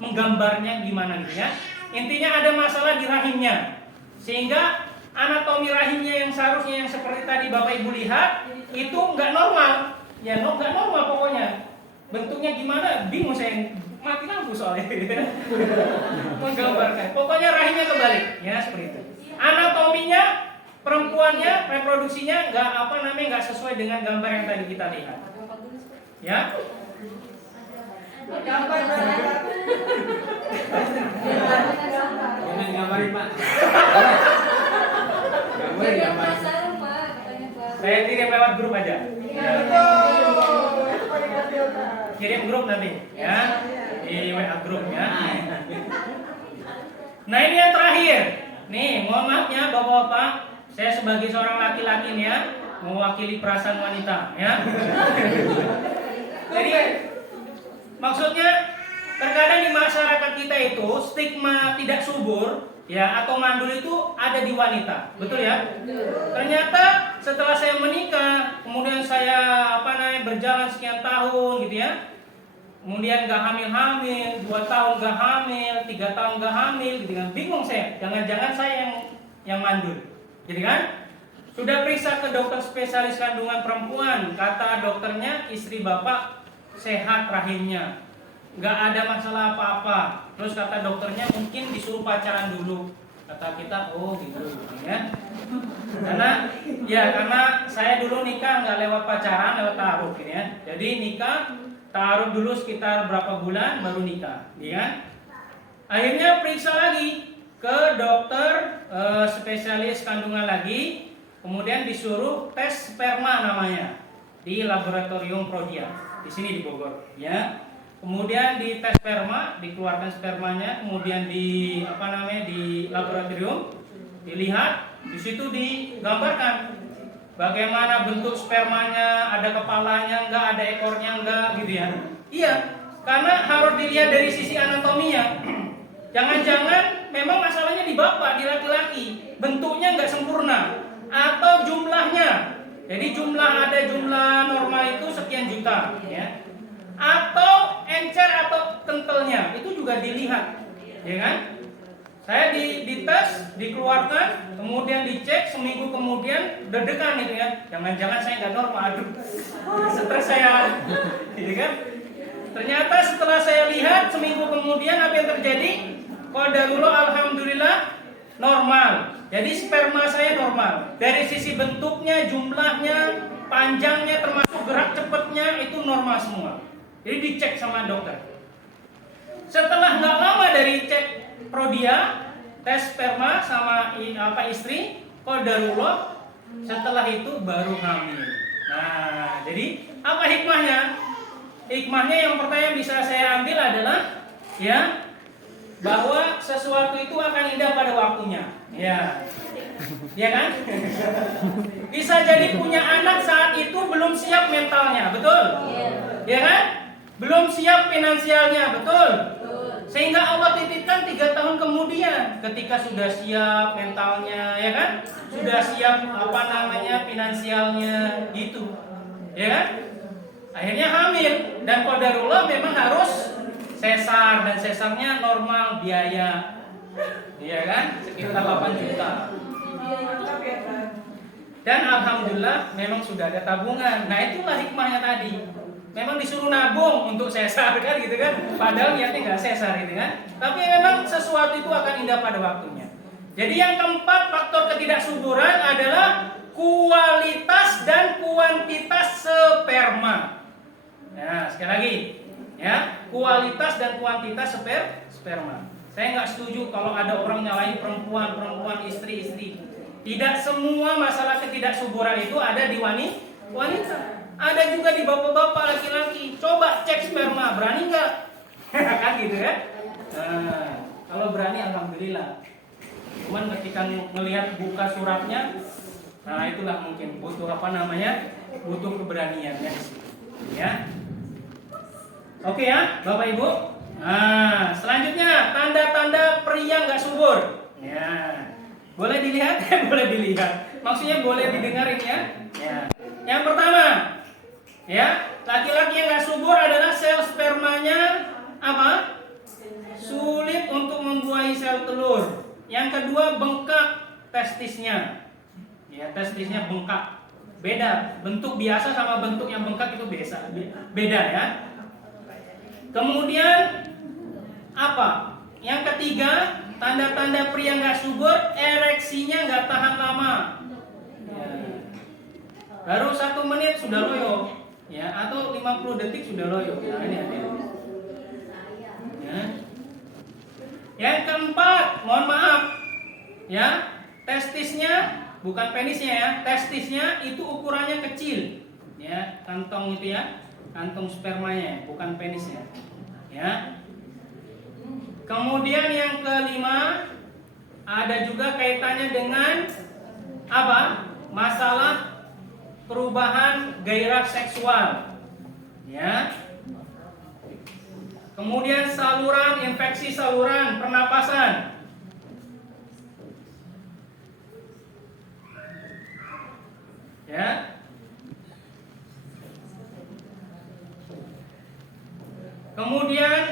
menggambarnya gimana gitu ya. Intinya ada masalah di rahimnya, sehingga anatomi rahimnya yang seharusnya yang seperti tadi Bapak Ibu lihat itu nggak normal. Ya nggak normal pokoknya. Bentuknya gimana? Bingung saya, mati lampu soalnya. Menggambarkan. Pokoknya rahimnya kebalik, ya seperti itu. Anatominya, perempuannya, reproduksinya nggak sesuai dengan gambar yang tadi kita lihat. Ya. Jangan gambarin Pak. Saya kirim lewat grup aja. Kirim grup nanti, ya. Di WA grup ya. Nah ini yang terakhir. Nih, mohon maaf ya Bapak-bapak, saya sebagai seorang laki-laki nih ya, mewakili perasaan wanita, ya. Jadi maksudnya terkadang di masyarakat kita itu stigma tidak subur ya atau mandul itu ada di wanita, betul ya? Ternyata setelah saya menikah, kemudian saya berjalan sekian tahun gitu ya, kemudian gak hamil-hamil, 2 tahun gak hamil, 3 tahun gak hamil, gitu kan? Bingung saya, jangan-jangan saya yang mandul, jadi kan? Sudah periksa ke dokter spesialis kandungan perempuan, kata dokternya istri bapak sehat rahimnya, nggak ada masalah apa-apa. Terus kata dokternya mungkin disuruh pacaran dulu. Kata kita, oh gitu ya. Karena saya dulu nikah nggak lewat pacaran, lewat taruh gitu ya. Jadi nikah taruh dulu sekitar berapa bulan baru nikah, ya. Akhirnya periksa lagi ke dokter spesialis kandungan lagi, kemudian disuruh tes sperma namanya di laboratorium Prodia di sini di Bogor, ya. Kemudian di tes sperma, dikeluarkan spermanya, kemudian di laboratorium dilihat, di situ digambarkan bagaimana bentuk spermanya, ada kepalanya enggak, ada ekornya enggak gitu ya. Iya, karena harus dilihat dari sisi anatominya. Jangan-jangan memang masalahnya di bapak, di laki-laki, bentuknya enggak sempurna atau jumlahnya. Jadi jumlah normal itu sekian juta, ya. Atau encer atau kentalnya itu juga dilihat, ya kan? Saya dites, dikeluarkan, kemudian dicek, seminggu kemudian deg-degan gitu ya. Jangan-jangan saya nggak normal, aduh, stres saya, gitu kan? Ternyata setelah saya lihat seminggu kemudian apa yang terjadi? Qadarullah, alhamdulillah normal. Jadi sperma saya normal. Dari sisi bentuknya, jumlahnya, panjangnya, termasuk gerak cepatnya itu normal semua. Jadi dicek sama dokter. Setelah nggak lama dari cek Prodia, tes sperma sama istri, qadarullah, setelah itu baru hamil. Nah, jadi apa hikmahnya? Hikmahnya yang pertama yang bisa saya ambil adalah ya bahwa sesuatu itu akan indah pada waktunya. Ya. Ya kan? Bisa jadi punya anak saat itu belum siap mentalnya, betul? Ya kan? Belum siap finansialnya, betul? Sehingga Allah titipkan 3 tahun kemudian ketika sudah siap mentalnya, ya kan? Sudah siap finansialnya gitu. Ya kan? Akhirnya hamil dan qadarullah memang harus sesar dan sesarnya normal biaya. Iya kan? Sekitar 8 juta. Dan alhamdulillah memang sudah ada tabungan. Nah, itulah hikmahnya tadi. Memang disuruh nabung untuk sesar kan gitu kan. Padahal niatnya nggak sesar gitu kan. Tapi memang sesuatu itu akan indah pada waktunya. Jadi yang keempat faktor ketidaksuburan adalah kualitas dan kuantitas sperma. Nah, sekali lagi ya, kualitas dan kuantitas sperma. Saya nggak setuju kalau ada orang nyalain perempuan, istri. Tidak semua masalah ketidaksuburan itu ada di wanita. Ada juga di bapak-bapak laki-laki. Coba cek sperma, berani nggak? Kan gitu ya. Nah, kalau berani alhamdulillah. Cuman ketika melihat buka suratnya, nah itulah mungkin butuh butuh keberanian ya. Ya. Oke ya, Bapak Ibu. Nah, selanjutnya tanda-tanda pria nggak subur. Ya, boleh dilihat, boleh dilihat. Maksudnya boleh didengarin ya. Ya. Yang pertama, ya, laki-laki yang nggak subur adalah sel spermanya apa? Sulit untuk membuahi sel telur. Yang kedua, bengkak testisnya. Ya, testisnya bengkak. Beda, bentuk biasa sama bentuk yang bengkak itu beda ya. Kemudian apa? Yang ketiga, tanda-tanda pria nggak subur, ereksinya nggak tahan lama. Ya. Baru 1 menit sudah loyo, ya, atau 50 detik sudah loyo. Ya, ini ada. Ya. Yang keempat, mohon maaf, ya, testisnya bukan penisnya ya, testisnya itu ukurannya kecil, ya, kantong itu ya, kantong spermanya, bukan penisnya, ya. Kemudian yang kelima, ada juga kaitannya dengan apa? Masalah perubahan gairah seksual, ya. Kemudian saluran, infeksi saluran pernapasan. Ya. Kemudian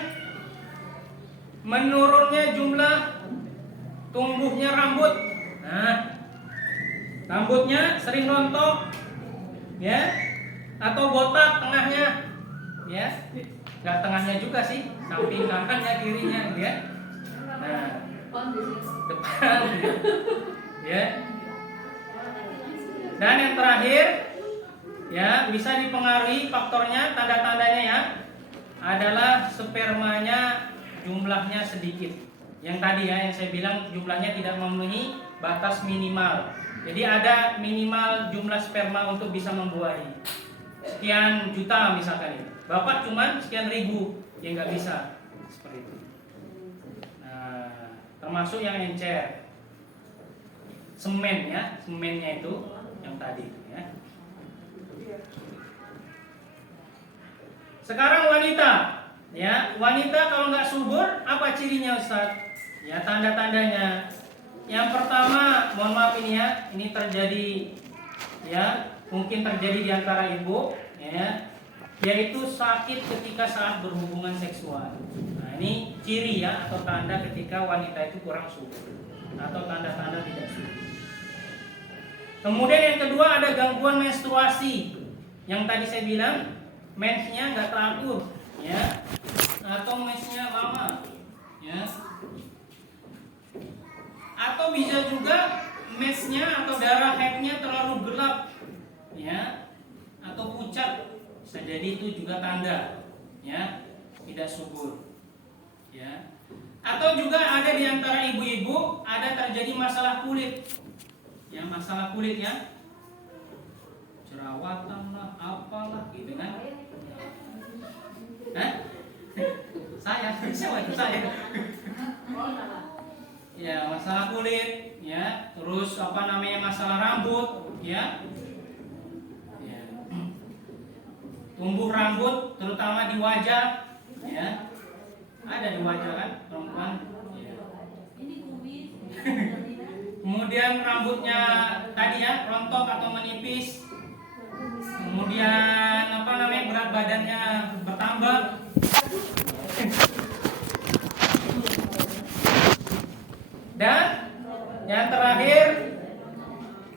menurunnya jumlah tumbuhnya rambut. Nah, rambutnya sering rontok, ya, atau botak tengahnya, ya, nggak tengahnya juga sih, samping kanannya kirinya, ya. Nah, depan, ya. Dan yang terakhir, ya, bisa dipengaruhi faktornya, tanda-tandanya ya, adalah spermanya jumlahnya sedikit. Yang tadi ya, yang saya bilang jumlahnya tidak memenuhi batas minimal. Jadi ada minimal jumlah sperma untuk bisa membuahi. Sekian juta misalkan ya. Bapak cuman sekian ribu, ya nggak bisa seperti itu. Nah, termasuk yang encer, semen ya, semennya itu yang tadi ya. Sekarang wanita, ya, wanita kalau nggak subur apa cirinya Ustaz? Ya, tanda-tandanya. Yang pertama, mohon maaf ini ya, ini terjadi, ya, mungkin terjadi di antara ibu, ya, yaitu sakit ketika saat berhubungan seksual. Nah, ini ciri ya atau tanda ketika wanita itu kurang subur atau tanda-tanda tidak subur. Kemudian yang kedua ada gangguan menstruasi. Yang tadi saya bilang mensnya nggak teratur, ya, atau mensnya lama, ya, atau bisa juga mensnya atau darah haidnya terlalu gelap, ya, atau pucat, bisa jadi itu juga tanda, ya, tidak subur, ya. Atau juga ada di antara ibu-ibu ada terjadi masalah kulit, ya, masalah kulit ya, jerawatan lah, apalah gitu kan. Hah? Saya, siapa itu saya? Ya, masalah kulit, ya, terus apa namanya masalah rambut, ya, ya. Tumbuh rambut, terutama di wajah, ya, ada di wajah kan perempuan. Ya. Kemudian rambutnya tadi ya rontok atau menipis. Kemudian apa namanya berat badannya bertambah. Dan yang terakhir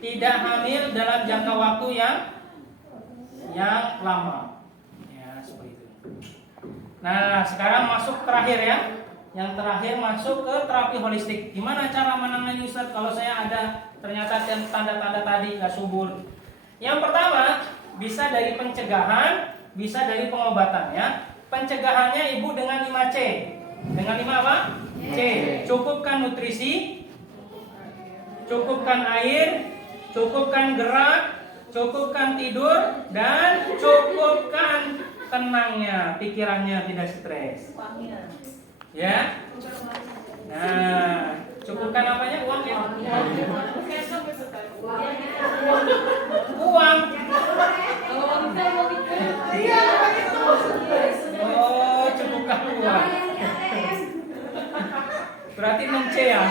tidak hamil dalam jangka waktu yang lama. Ya, seperti itu. Nah, sekarang masuk terakhir ya. Yang terakhir masuk ke terapi holistik. Gimana cara menangani Ustaz kalau saya ada ternyata tanda-tanda tadi nggak subur? Yang pertama bisa dari pencegahan, bisa dari pengobatan ya. Pencegahannya ibu dengan 5C. Dengan 5 apa? C. Cukupkan nutrisi, cukupkan air, cukupkan gerak, cukupkan tidur, dan cukupkan tenangnya, pikirannya tidak stres. Ya. Nah, cukupkan apanya? Uangnya. Uang. Oh, cukupkan uang. Berarti 6C ya.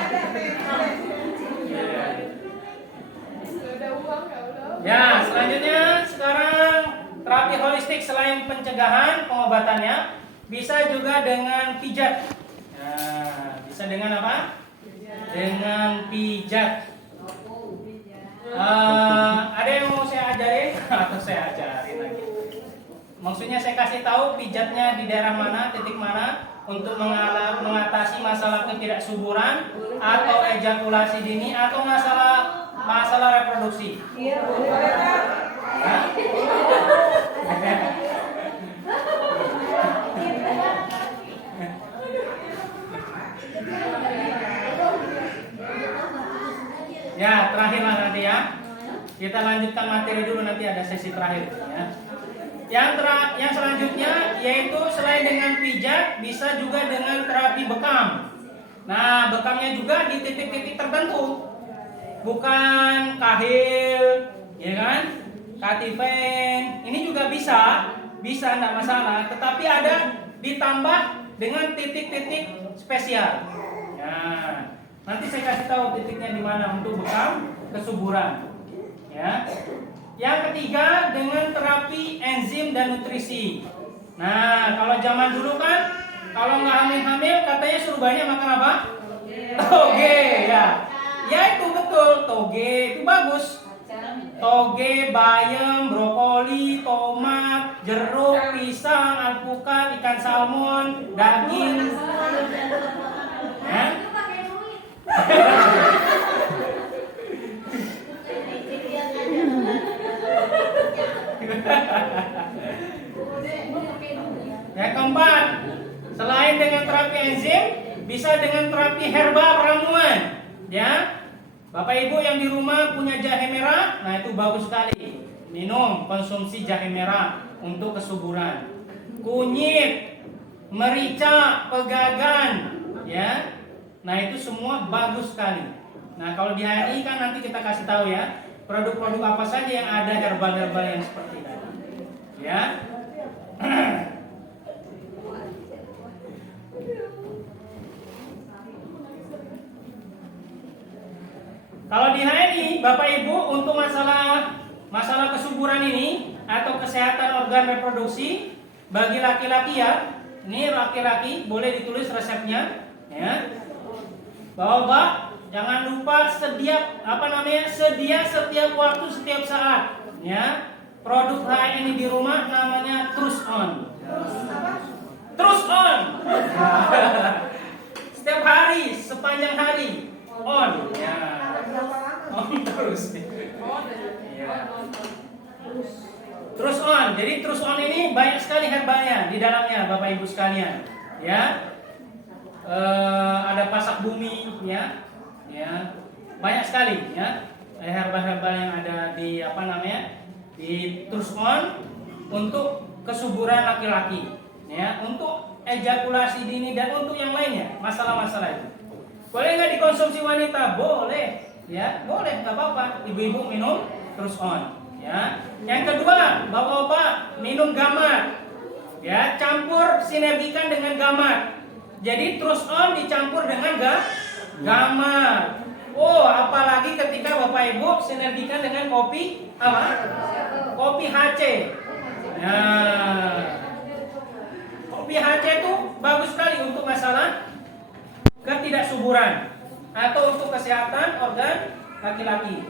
Ya, selanjutnya sekarang terapi holistik selain pencegahan, pengobatannya bisa juga dengan pijat. Nah, bisa dengan apa? Dengan pijat. Ada yang mau saya ajarin? Maksudnya saya kasih tahu pijatnya di daerah mana, titik mana untuk mengatasi masalah ketidaksuburan atau ejakulasi dini atau masalah reproduksi. Hah? Ya, terakhirlah nanti ya. Kita lanjutkan materi dulu, nanti ada sesi terakhir ya. Yang selanjutnya yaitu selain dengan pijat bisa juga dengan terapi bekam. Nah, bekamnya juga di titik-titik tertentu. Bukan kahil, ya kan? Katifen. Ini juga bisa enggak masalah, tetapi ada ditambah dengan titik-titik spesial. Nah, nanti saya kasih tahu titiknya di mana untuk bekam kesuburan. Ya. Yang ketiga dengan terapi enzim dan nutrisi. Nah, kalau zaman dulu kan kalau nggak hamil-hamil katanya suruh banyak makan apa? Toge ya. Ya itu betul, toge itu bagus. Toge, bayam, brokoli, tomat, jeruk, pisang, alpukat, ikan salmon, daging. Ya. Yang keempat, selain dengan terapi enzim, bisa dengan terapi herbal ramuan. Ya, Bapak Ibu yang di rumah punya jahe merah, nah itu bagus sekali. Minum, konsumsi jahe merah untuk kesuburan. Kunyit, merica, pegagan, ya. Nah itu semua bagus sekali. Nah kalau di HRI kan nanti kita kasih tahu ya produk-produk apa saja yang ada herbal-herbal yang seperti ini. Ya. Kalau di HRI Bapak Ibu untuk masalah kesuburan ini atau kesehatan organ reproduksi bagi laki-laki ya. Ini laki-laki boleh ditulis resepnya ya. Bahwa jangan lupa sedia setiap waktu, setiap saat ya. Produk HN ini di rumah namanya Trus On. Trus On. Setiap hari, sepanjang hari on ya. On terus. Ya. Trus On. Jadi Trus On ini banyak sekali herbalnya di dalamnya Bapak Ibu sekalian ya. Ada pasak bumi ya, banyak sekali ya herbal-herbal yang ada di di Trus On untuk kesuburan laki-laki ya, untuk ejakulasi dini dan untuk yang lainnya masalah-masalah itu. Boleh nggak dikonsumsi wanita? Boleh ya, boleh, nggak apa-apa. Ibu-ibu minum Trus On ya. Yang kedua, bapak-bapak minum gamat ya, campur sinergikan dengan gamat. Jadi Trus On dicampur dengan gamat. Oh, apalagi ketika Bapak Ibu sinergikan dengan kopi apa? Kopi HC. Nah, kopi HC itu bagus sekali untuk masalah ketidaksuburan atau untuk kesehatan organ laki-laki.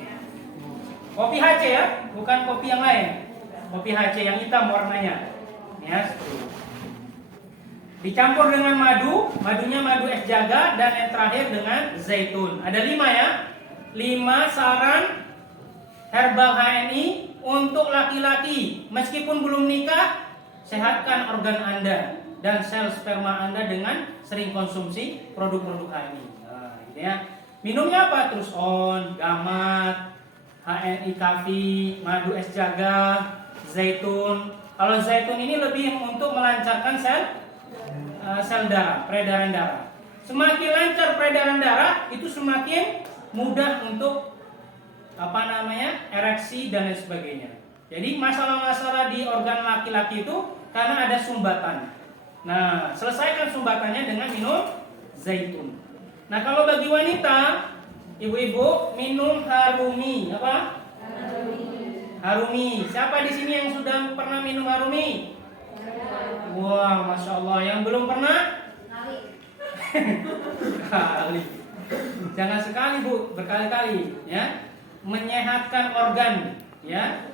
Kopi HC ya, bukan kopi yang lain. Kopi HC yang hitam warnanya. Ya, seperti itu. Dicampur dengan madunya madu es jaga, dan yang terakhir dengan zaitun. Ada 5 ya, 5 saran herbal HNI untuk laki-laki. Meskipun belum nikah, sehatkan organ Anda dan sel sperma Anda dengan sering konsumsi produk-produk HNI. Nah, gitu ya. Minumnya apa? Trus On, gamat, HNI Kafi, madu es jaga, zaitun. Kalau zaitun ini lebih untuk melancarkan sel darah, peredaran darah. Semakin lancar peredaran darah, itu semakin mudah untuk ereksi dan lain sebagainya. Jadi masalah-masalah di organ laki-laki itu karena ada sumbatan. Nah, selesaikan sumbatannya dengan minum zaitun. Nah, kalau bagi wanita, ibu-ibu minum harumi, apa? Harumi. Siapa di sini yang sudah pernah minum harumi? Wah, masya Allah. Yang belum pernah? Kali. Jangan sekali Bu, berkali-kali ya. Menyehatkan organ ya.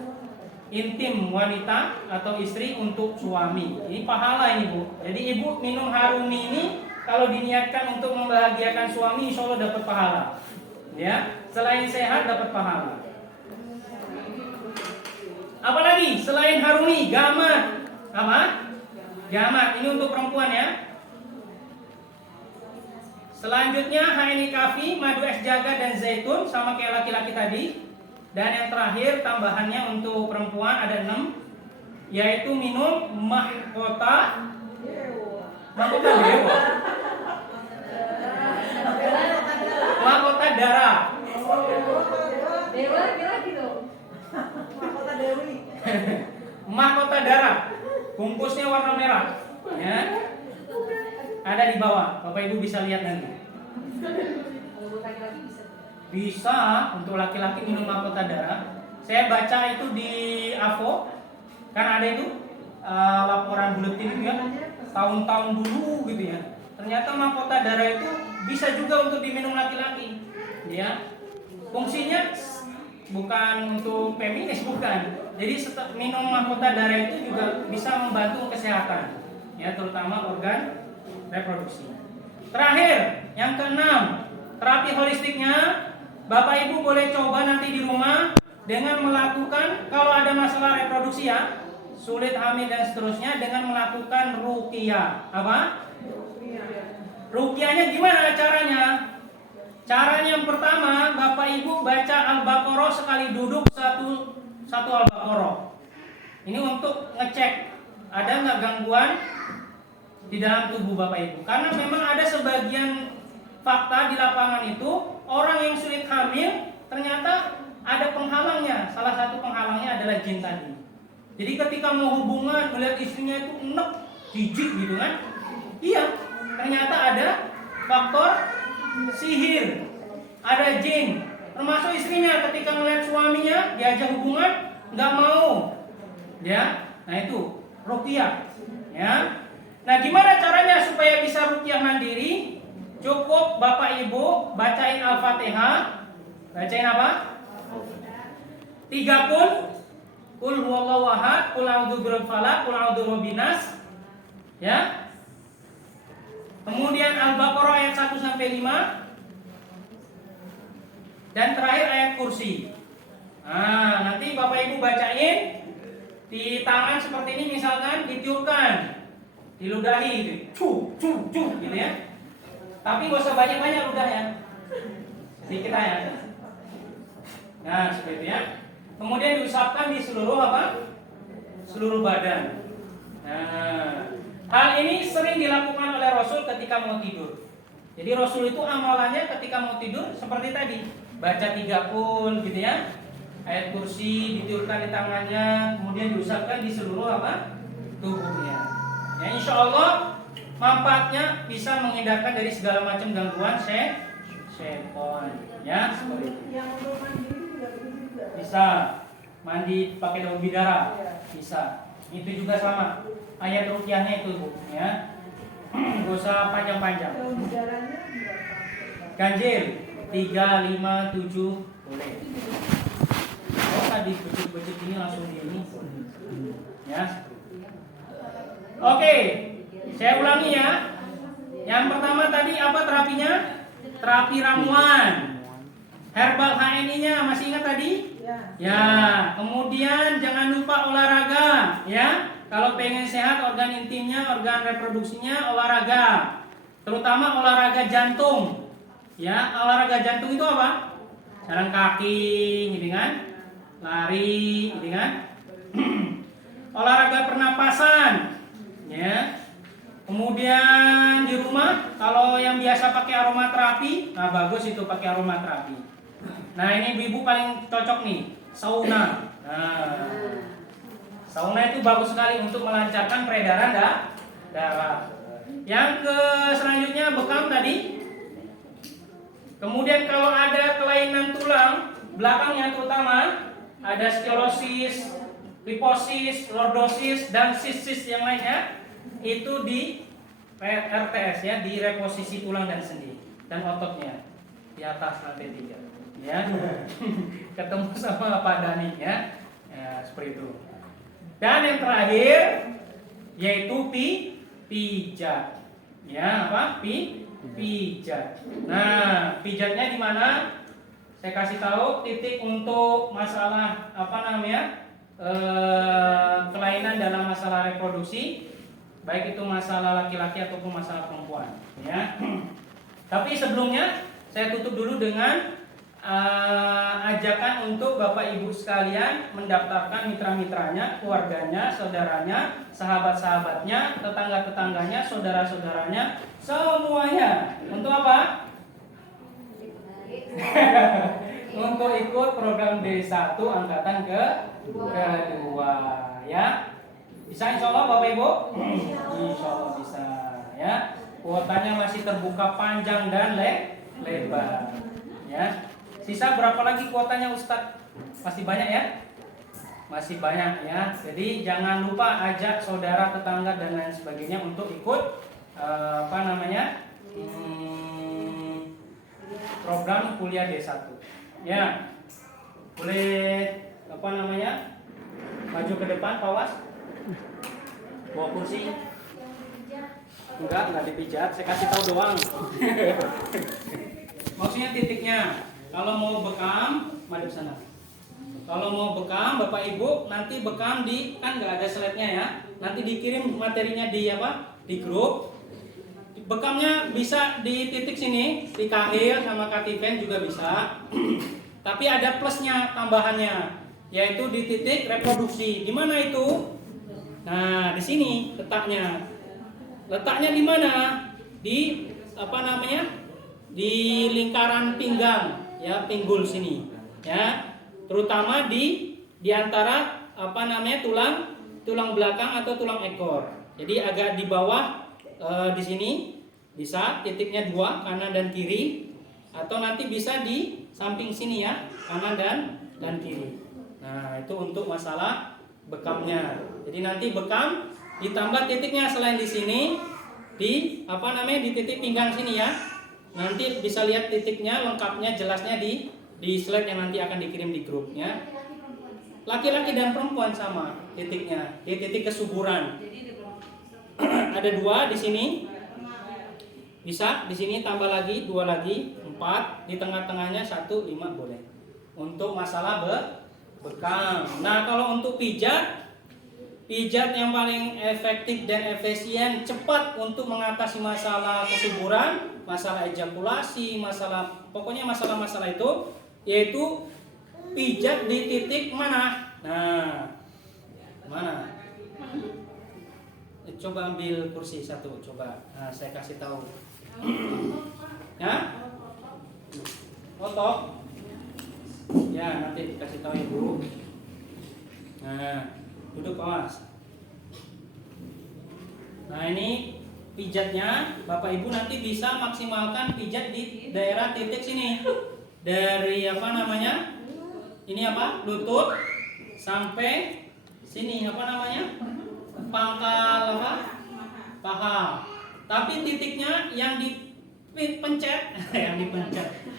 intim wanita atau istri untuk suami. Ini pahala ini Bu. Jadi ibu minum harumi ini kalau diniatkan untuk membahagiakan suami, insya Allah dapat pahala. Ya, selain sehat dapat pahala. Apalagi selain harumi, gamat. Apa? Gamat ini untuk perempuan ya. Selanjutnya HNI Kafi, madu es jaga dan zaitun sama kayak laki-laki tadi. Dan yang terakhir tambahannya untuk perempuan ada 6, yaitu minum mahkota dewa. Mahkota darah. Dewa lagi dong. Mahkota Dewi. Mahkota darah. Bungkusnya warna merah. Ya. Ada di bawah. Bapak Ibu bisa lihat nanti. Kalau buat laki-laki bisa. Bisa untuk laki-laki minum mahkota darah. Saya baca itu di AVO. Kan ada itu laporan buletin itu ya. Tahun-tahun dulu gitu ya. Ternyata mahkota darah itu bisa juga untuk diminum laki-laki. Ya. Fungsinya bukan untuk feminis, bukan. Jadi minum mahkota darah itu juga bisa membantu kesehatan, ya, terutama organ reproduksi. Terakhir, yang keenam, terapi holistiknya, Bapak Ibu boleh coba nanti di rumah dengan melakukan, kalau ada masalah reproduksi ya, sulit hamil dan seterusnya, dengan melakukan ruqyah. Apa? Ruqyahnya gimana caranya? Caranya yang pertama, Bapak Ibu baca Al-Baqarah sekali duduk satu Al-Baqarah. Ini untuk ngecek ada nggak gangguan di dalam tubuh Bapak Ibu. Karena memang ada sebagian fakta di lapangan itu orang yang sulit hamil ternyata ada penghalangnya. Salah satu penghalangnya adalah jin tadi. Jadi ketika mau hubungan melihat istrinya itu enek, jijik gitu kan? Iya, ternyata ada faktor sihir, ada jin. Termasuk istrinya ketika melihat suaminya diajak hubungan nggak mau, ya. Nah itu ruqyah, ya. Nah gimana caranya supaya bisa ruqyah mandiri? Cukup Bapak Ibu bacain Al-Fatihah, bacain apa? 3 Qul huwallahu ahad, Qul a'udzu birabbil falaq, Qul a'udzu birabbin nas, ya. Kemudian Al-Baqarah ayat 1 sampai 5. Dan terakhir ayat kursi. Nah, nanti Bapak Ibu bacain di tangan seperti ini, misalkan ditiupkan, diludahi gitu. Cu gitu ya. Tapi gak usah banyak-banyak ludahnya. Sedikit aja. Nah, seperti itu ya. Kemudian diusapkan di seluruh apa? Seluruh badan. Nah, hal ini sering dilakukan oleh Rasul ketika mau tidur. Jadi Rasul itu amalannya ketika mau tidur seperti tadi, baca 3 Qul gitu ya. Ayat kursi ditiupkan di tangannya, kemudian diusapkan di seluruh apa? Tubuhnya. Ya, insya Allah manfaatnya bisa menghindarkan dari segala macam gangguan setan. Ya, seperti itu. Yang untuk mandi juga begitu juga. Bisa mandi pakai daun bidara, bisa. Itu juga sama. Ayat ruqyahnya itu Bu, ya. Gak usah panjang-panjang. Daun bidaranya berapa? Ganjil 3, 5, 7 boleh. Oh tadi becek-becek ini langsung di ini. Ya. Oke, saya ulangi ya. Yang pertama tadi apa terapinya? Terapi ramuan. Herbal HNI-nya masih ingat tadi? Ya. Ya, kemudian jangan lupa olahraga, ya. Kalau pengen sehat organ intimnya, organ reproduksinya, olahraga. Terutama olahraga jantung. Ya, olahraga jantung itu apa? Jalan kaki, gitu kan? Lari, gitu kan? Olahraga pernapasan, ya. Kemudian di rumah, kalau yang biasa pakai aromaterapi, nah bagus itu pakai aromaterapi. Nah ini ibu paling cocok nih, sauna. Nah, sauna itu bagus sekali untuk melancarkan peredaran darah. Yang selanjutnya bekam tadi. Kemudian kalau ada kelainan tulang belakangnya terutama ada sklerosis, liposis, lordosis dan sis yang lainnya itu di RTS ya, di reposisi tulang dan sendi dan ototnya di atas lantai 3 ya. Ketemu sama Pak Dani ya. Ya, Ya, seperti itu. Dan yang terakhir yaitu pijat. Ya, apa? Pijat. Nah, pijatnya di mana? Saya kasih tahu titik untuk masalah apa namanya? Kelainan dalam masalah reproduksi, baik itu masalah laki-laki ataupun masalah perempuan, ya. Tapi sebelumnya saya tutup dulu dengan ajakan untuk Bapak Ibu sekalian mendaftarkan mitra-mitranya, keluarganya, saudaranya, sahabat-sahabatnya, tetangga-tetangganya, saudara-saudaranya, semuanya. Untuk apa? Untuk ikut program D1 angkatan kedua, ya. Bisa insya Allah Bapak Ibu? Insya Allah bisa, ya. Kuotanya masih terbuka panjang dan lebar, ya. Sisa berapa lagi kuotanya Ustadz? Masih banyak ya? Masih banyak ya. Jadi jangan lupa ajak saudara, tetangga dan lain sebagainya untuk ikut apa namanya? Program kuliah D1. Ya. Boleh apa namanya? Maju ke depan, Pak Was. Bawa kursi. Enggak dipijat, saya kasih tahu doang. Maksudnya titiknya. Kalau mau bekam, madep sana. Kalau mau bekam, Bapak Ibu nanti bekam di, kan nggak ada slide-nya ya. Nanti dikirim materinya di apa? Di grup. Bekamnya bisa di titik sini, di Kahil sama Kativen juga bisa. Tapi ada plusnya, tambahannya, yaitu di titik reproduksi. Di mana itu? Nah, di sini letaknya. Letaknya di mana? Di apa namanya? Di lingkaran pinggang, ya, pinggul sini, ya. Terutama di antara apa namanya? tulang belakang atau tulang ekor. Jadi agak di bawah di sini bisa titiknya 2 kanan dan kiri, atau nanti bisa di samping sini ya, kanan dan kiri. Nah, itu untuk masalah bekamnya. Jadi nanti bekam ditambah titiknya selain di sini, di apa namanya, di titik pinggang sini ya. Nanti bisa lihat titiknya lengkapnya, jelasnya di slide yang nanti akan dikirim di grupnya. Laki-laki dan perempuan sama titiknya, di titik kesuburan. Ada 2 di sini. Bisa di sini tambah lagi 2 lagi, 4, di tengah-tengahnya 1, 5 boleh. Untuk masalah bekam. Nah, kalau untuk pijat yang paling efektif dan efisien, cepat untuk mengatasi masalah kesuburan, masalah ejakulasi, pokoknya masalah-masalah itu, yaitu pijat di titik mana? Nah, mana? Coba ambil kursi 1, coba. Nah, saya kasih tahu. Ya? Otot. Ya, nanti dikasih tahu Ibu. Nah, duduk awas. Nah, ini pijatnya. Bapak Ibu nanti bisa maksimalkan pijat di daerah titik sini. Dari apa namanya? Ini apa? Lutut sampai sini, apa namanya? Pangkal apa? Paha. Tapi titiknya yang dipencet,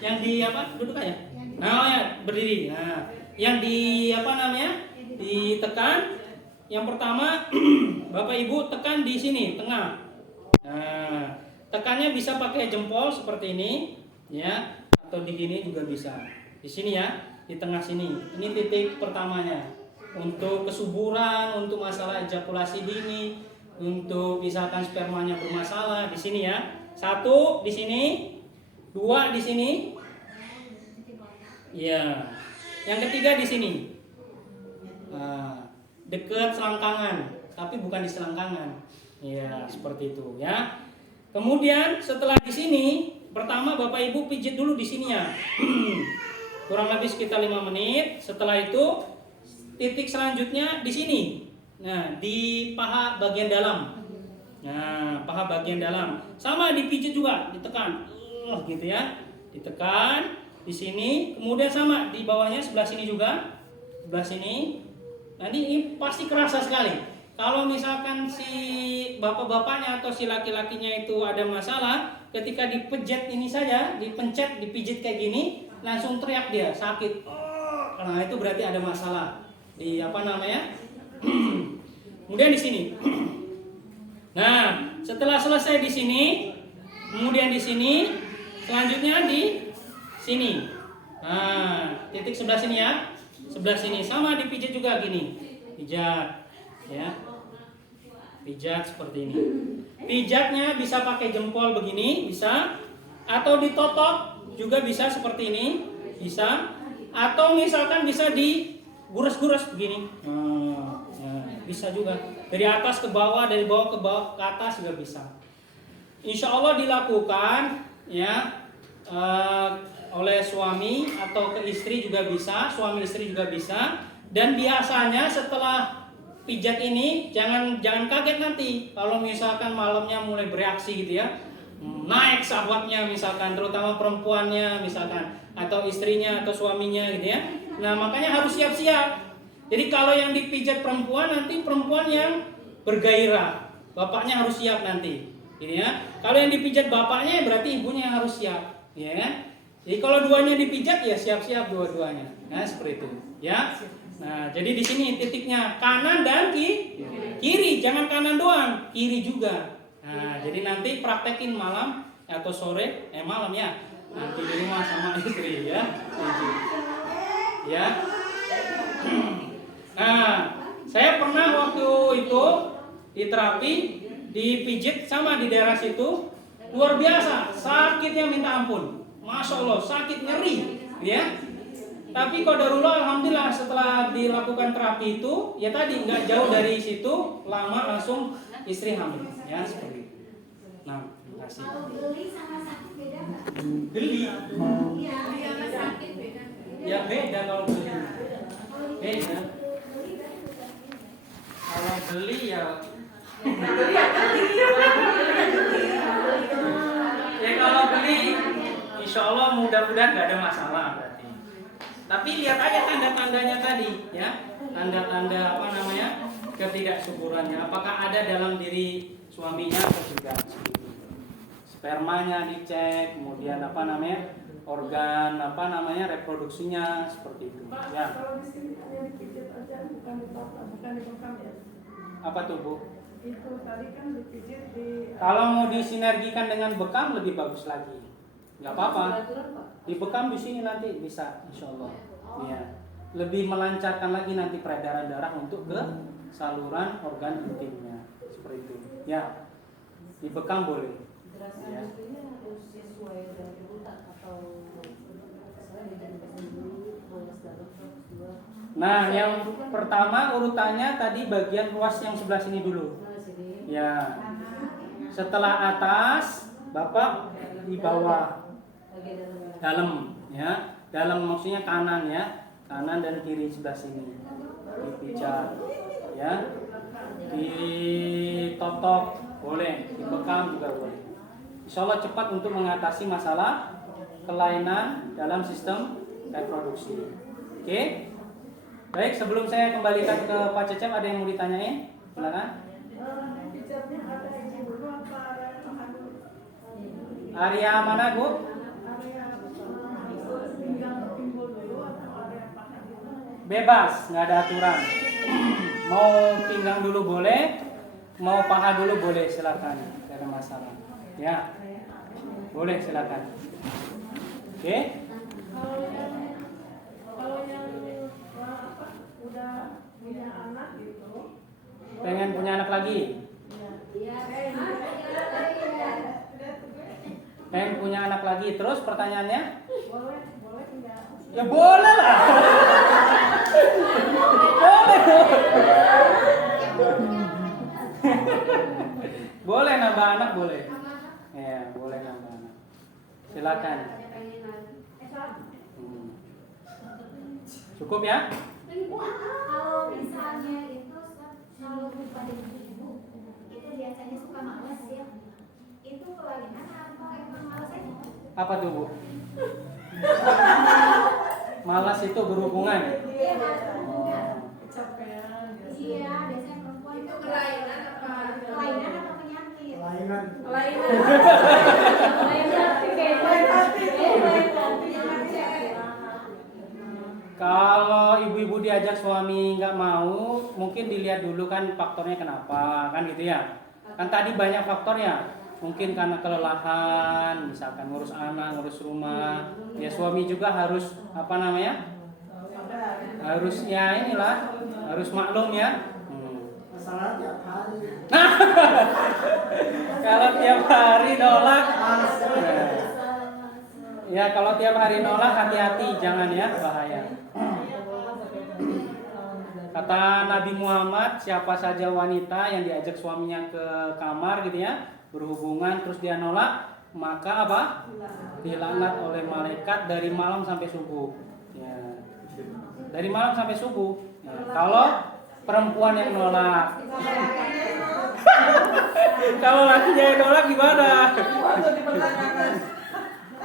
yang di apa? Duduk aja. Nah, ya, berdiri. Nah, yang di apa namanya? Ditekan. Yang pertama, Bapak Ibu tekan di sini, tengah. Nah, tekannya bisa pakai jempol seperti ini, ya, atau di sini juga bisa. Di sini ya, di tengah sini. Ini titik pertamanya. Untuk kesuburan, untuk masalah ejakulasi dini, untuk misalkan spermanya bermasalah, di sini ya. 1 di sini, 2 di sini. Ya. Yang ketiga di sini. Nah, dekat selangkangan, tapi bukan di selangkangan. Ya, seperti itu ya. Kemudian setelah di sini, pertama Bapak Ibu pijit dulu di sini ya. Kurang lebih sekitar 5 menit. Setelah itu titik selanjutnya di sini. Nah, di paha bagian dalam. Nah, paha bagian dalam. Sama dipijit juga, ditekan. Gitu ya. Ditekan di sini, kemudian sama di bawahnya sebelah sini juga. Sebelah sini. Nah, ini pasti kerasa sekali. Kalau misalkan si bapak-bapaknya atau si laki-lakinya itu ada masalah, ketika dipejet ini saja, dipijit kayak gini, langsung teriak dia, sakit. Nah, itu berarti ada masalah. di apa namanya? Kemudian di sini. Nah, setelah selesai di sini, kemudian di sini, selanjutnya di sini. Nah, titik sebelah sini ya. Sebelah sini sama dipijat juga gini. Pijat ya. Pijat seperti ini. Pijatnya bisa pakai jempol begini, bisa, atau ditotok juga bisa seperti ini, bisa, atau misalkan bisa digures-gures begini. Bisa juga dari atas ke bawah, dari bawah ke atas juga bisa. Insya Allah dilakukan ya oleh suami atau ke istri juga bisa, suami istri juga bisa. Dan biasanya setelah pijat ini jangan kaget nanti kalau misalkan malamnya mulai bereaksi gitu ya, naik syahwatnya misalkan, terutama perempuannya misalkan, atau istrinya atau suaminya gitu ya. Nah makanya harus siap-siap. Jadi kalau yang dipijat perempuan, nanti perempuan yang bergairah, bapaknya harus siap nanti, gitu ya. Kalau yang dipijat bapaknya, berarti ibunya yang harus siap, ya kan? Jadi kalau duanya dipijat, ya siap-siap dua-duanya, nah seperti itu, ya. Nah, jadi di sini titiknya kanan dan kiri, jangan kanan doang, kiri juga. Nah, jadi nanti praktekin malam atau sore, malam ya, nanti di rumah sama istri ya, ya. Nah, saya pernah waktu itu di terapi dipijit sama di daerah situ, luar biasa, sakitnya minta ampun, masya Allah, sakit nyeri, ya. Tapi qadarullah alhamdulillah setelah dilakukan terapi itu, ya tadi nggak jauh dari situ, lama langsung istri hamil, ya seperti itu. Nah, terima kasih. Kalau geli sama sakit beda nggak? Geli? Iya, sama sakit beda. Ya beda kalau geli. Beda. Kalau geli ya. Ya kalau geli, insya Allah mudah-mudahan nggak ada masalah berarti. Tapi lihat aja tanda-tandanya tadi, ya, tanda-tanda apa namanya ketidaksuburannya. Apakah ada dalam diri suaminya atau tidak? Spermanya dicek, kemudian apa namanya organ apa namanya reproduksinya seperti itu. Pak, Ya. kalau di sini hanya dipijit aja, bukan ditotok, bukan dibekam ya? Apa tuh Bu? Itu tadi kan dipijit di. Kalau mau disinergikan dengan bekam lebih bagus lagi. Nggak apa-apa. Dibekam di sini nanti bisa, insya Allah. Ya. Lebih melancarkan lagi nanti peredaran darah untuk ke saluran organ intimnya seperti itu. Ya. Dibekam boleh. Ya. Nah, yang pertama urutannya tadi bagian ruas yang sebelah sini dulu. Ya. Setelah atas, Bapak di bawah. Dalam, ya. Dalam maksudnya kanan ya. Kanan dan kiri sebelah sini. Dipijat, ya. Ditotok boleh, dibekam juga boleh. Insya Allah cepat untuk mengatasi masalah kelainan dalam sistem reproduksi. Oke? Baik, sebelum saya kembalikan ke Pak Cecep, ada yang mau ditanyain? Silakan. Pijatnya ada yang dulu apa area paha dulu? Area mana, Bu? Area pinggang pinggul dulu atau area paha dulu? Bebas, nggak ada aturan. Mau pinggang dulu boleh, mau paha dulu boleh, silakan. Tidak ada masalah. Ya, boleh silakan. Oke? Kalau yang apa udah punya anak gitu. Pengen punya anak lagi? Pengen punya anak lagi. Terus pertanyaannya? Boleh enggak? Ya boleh lah. Boleh. Boleh nambah anak boleh. Ya, boleh nambah anak. Silakan. Cukup ya? Kalau misalnya itu kalau pada ibu itu biasanya suka malas ya. Itu kelainan atau emang malas aja? Apa tuh, Bu? Malas itu berhubungan. Iya, malas berhubungan. Kecapean. Iya, biasanya perempuan itu kelainan atau penyakit? Kelainan. Kalau ibu-ibu diajak suami nggak mau, mungkin dilihat dulu kan faktornya kenapa, kan gitu ya. Kan tadi banyak faktornya. Mungkin karena kelelahan, misalkan ngurus anak, ngurus rumah. Ya suami juga harus apa namanya? Harus ya inilah, harus maklum ya. Masalah tiap hari. Kalau tiap hari nolak, ya kalau tiap hari nolak hati-hati, jangan ya, bahaya. Kata Nabi Muhammad, siapa saja wanita yang diajak suaminya ke kamar gitu ya, berhubungan terus dia nolak, maka apa? Dilaknat oleh malaikat dari malam sampai subuh. Ya. Dari malam sampai subuh. Ya. Kalau perempuan yang nolak, kalau lakinya yang nolak gimana?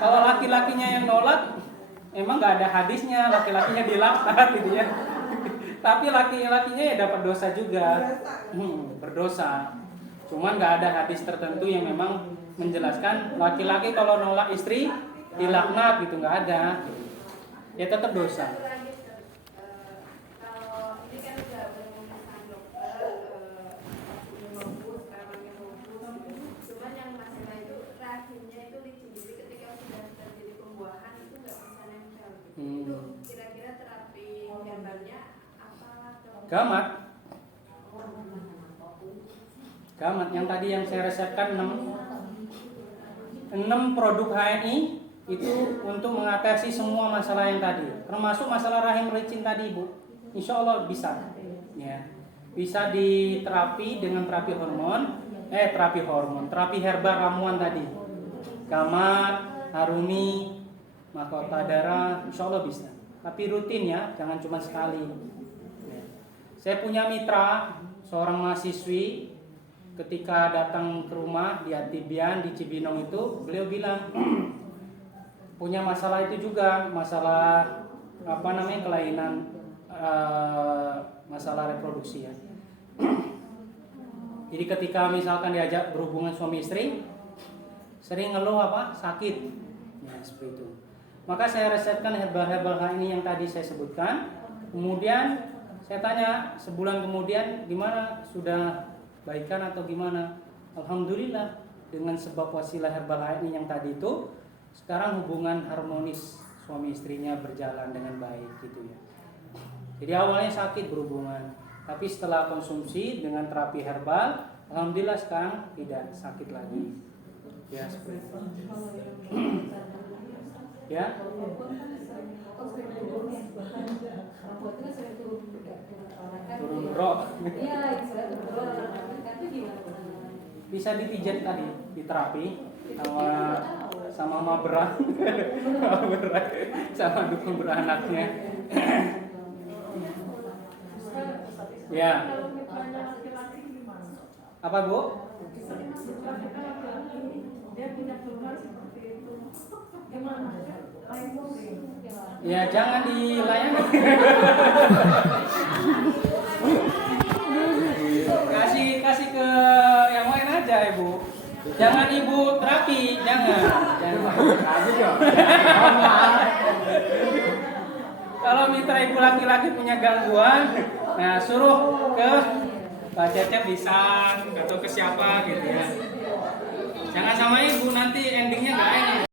Kalau laki-lakinya yang nolak, emang nggak ada hadisnya laki-lakinya dilaknat gitu ya. Tapi laki-lakinya ya dapat dosa juga, berdosa. Cuman nggak ada hadis tertentu yang memang menjelaskan laki-laki kalau nolak istri dilaknat gitu, nggak ada. Ya tetap dosa. Kalau ini kan udah menemukan dokter, bagus, karamannya bagus. Cuman yang masalah itu rahimnya itu licin. Jadi ketika sudah terjadi pembuahan itu nggak bisa nempel. Itu kira-kira terapi herbalnya Gamat yang tadi yang saya resepkan 6 produk HNI itu untuk mengatasi semua masalah yang tadi, termasuk masalah rahim licin tadi, Bu. Insya Allah bisa, ya, bisa diterapi dengan terapi herbal ramuan tadi, Gamat, Harumi, Mahkota Darah, Insya Allah bisa. Tapi rutin ya, jangan cuma sekali. Saya punya mitra, seorang mahasiswi, ketika datang ke rumah di Atibian, di Cibinong itu, beliau bilang punya masalah itu juga, masalah apa namanya kelainan, masalah reproduksi ya. Jadi ketika misalkan diajak berhubungan suami istri, sering ngeluh apa? Sakit, ya seperti itu. Maka saya resepkan herbal-herbal ini yang tadi saya sebutkan, kemudian saya tanya sebulan kemudian gimana, sudah baikan atau gimana? Alhamdulillah, dengan sebab wasilah herbal ini yang tadi itu, sekarang hubungan harmonis suami istrinya berjalan dengan baik gitu ya. Jadi awalnya sakit berhubungan, tapi setelah konsumsi dengan terapi herbal, alhamdulillah sekarang tidak sakit lagi. Ya seperti itu. Ya. Turun roh. Bisa dipijat tadi, diterapi sama berah, sama dukung beranaknya. Ya. Apa Bu? Dia punya keluhan seperti itu. Gimana? Ya jangan dilayani. kasih ke yang lain aja Ibu. Jangan Ibu terapi, jangan. Kalau mitra Ibu laki-laki punya gangguan, nah suruh ke Pak Cecep bisa atau ke siapa gitu ya. Jangan sama Ibu, nanti endingnya nggak enak.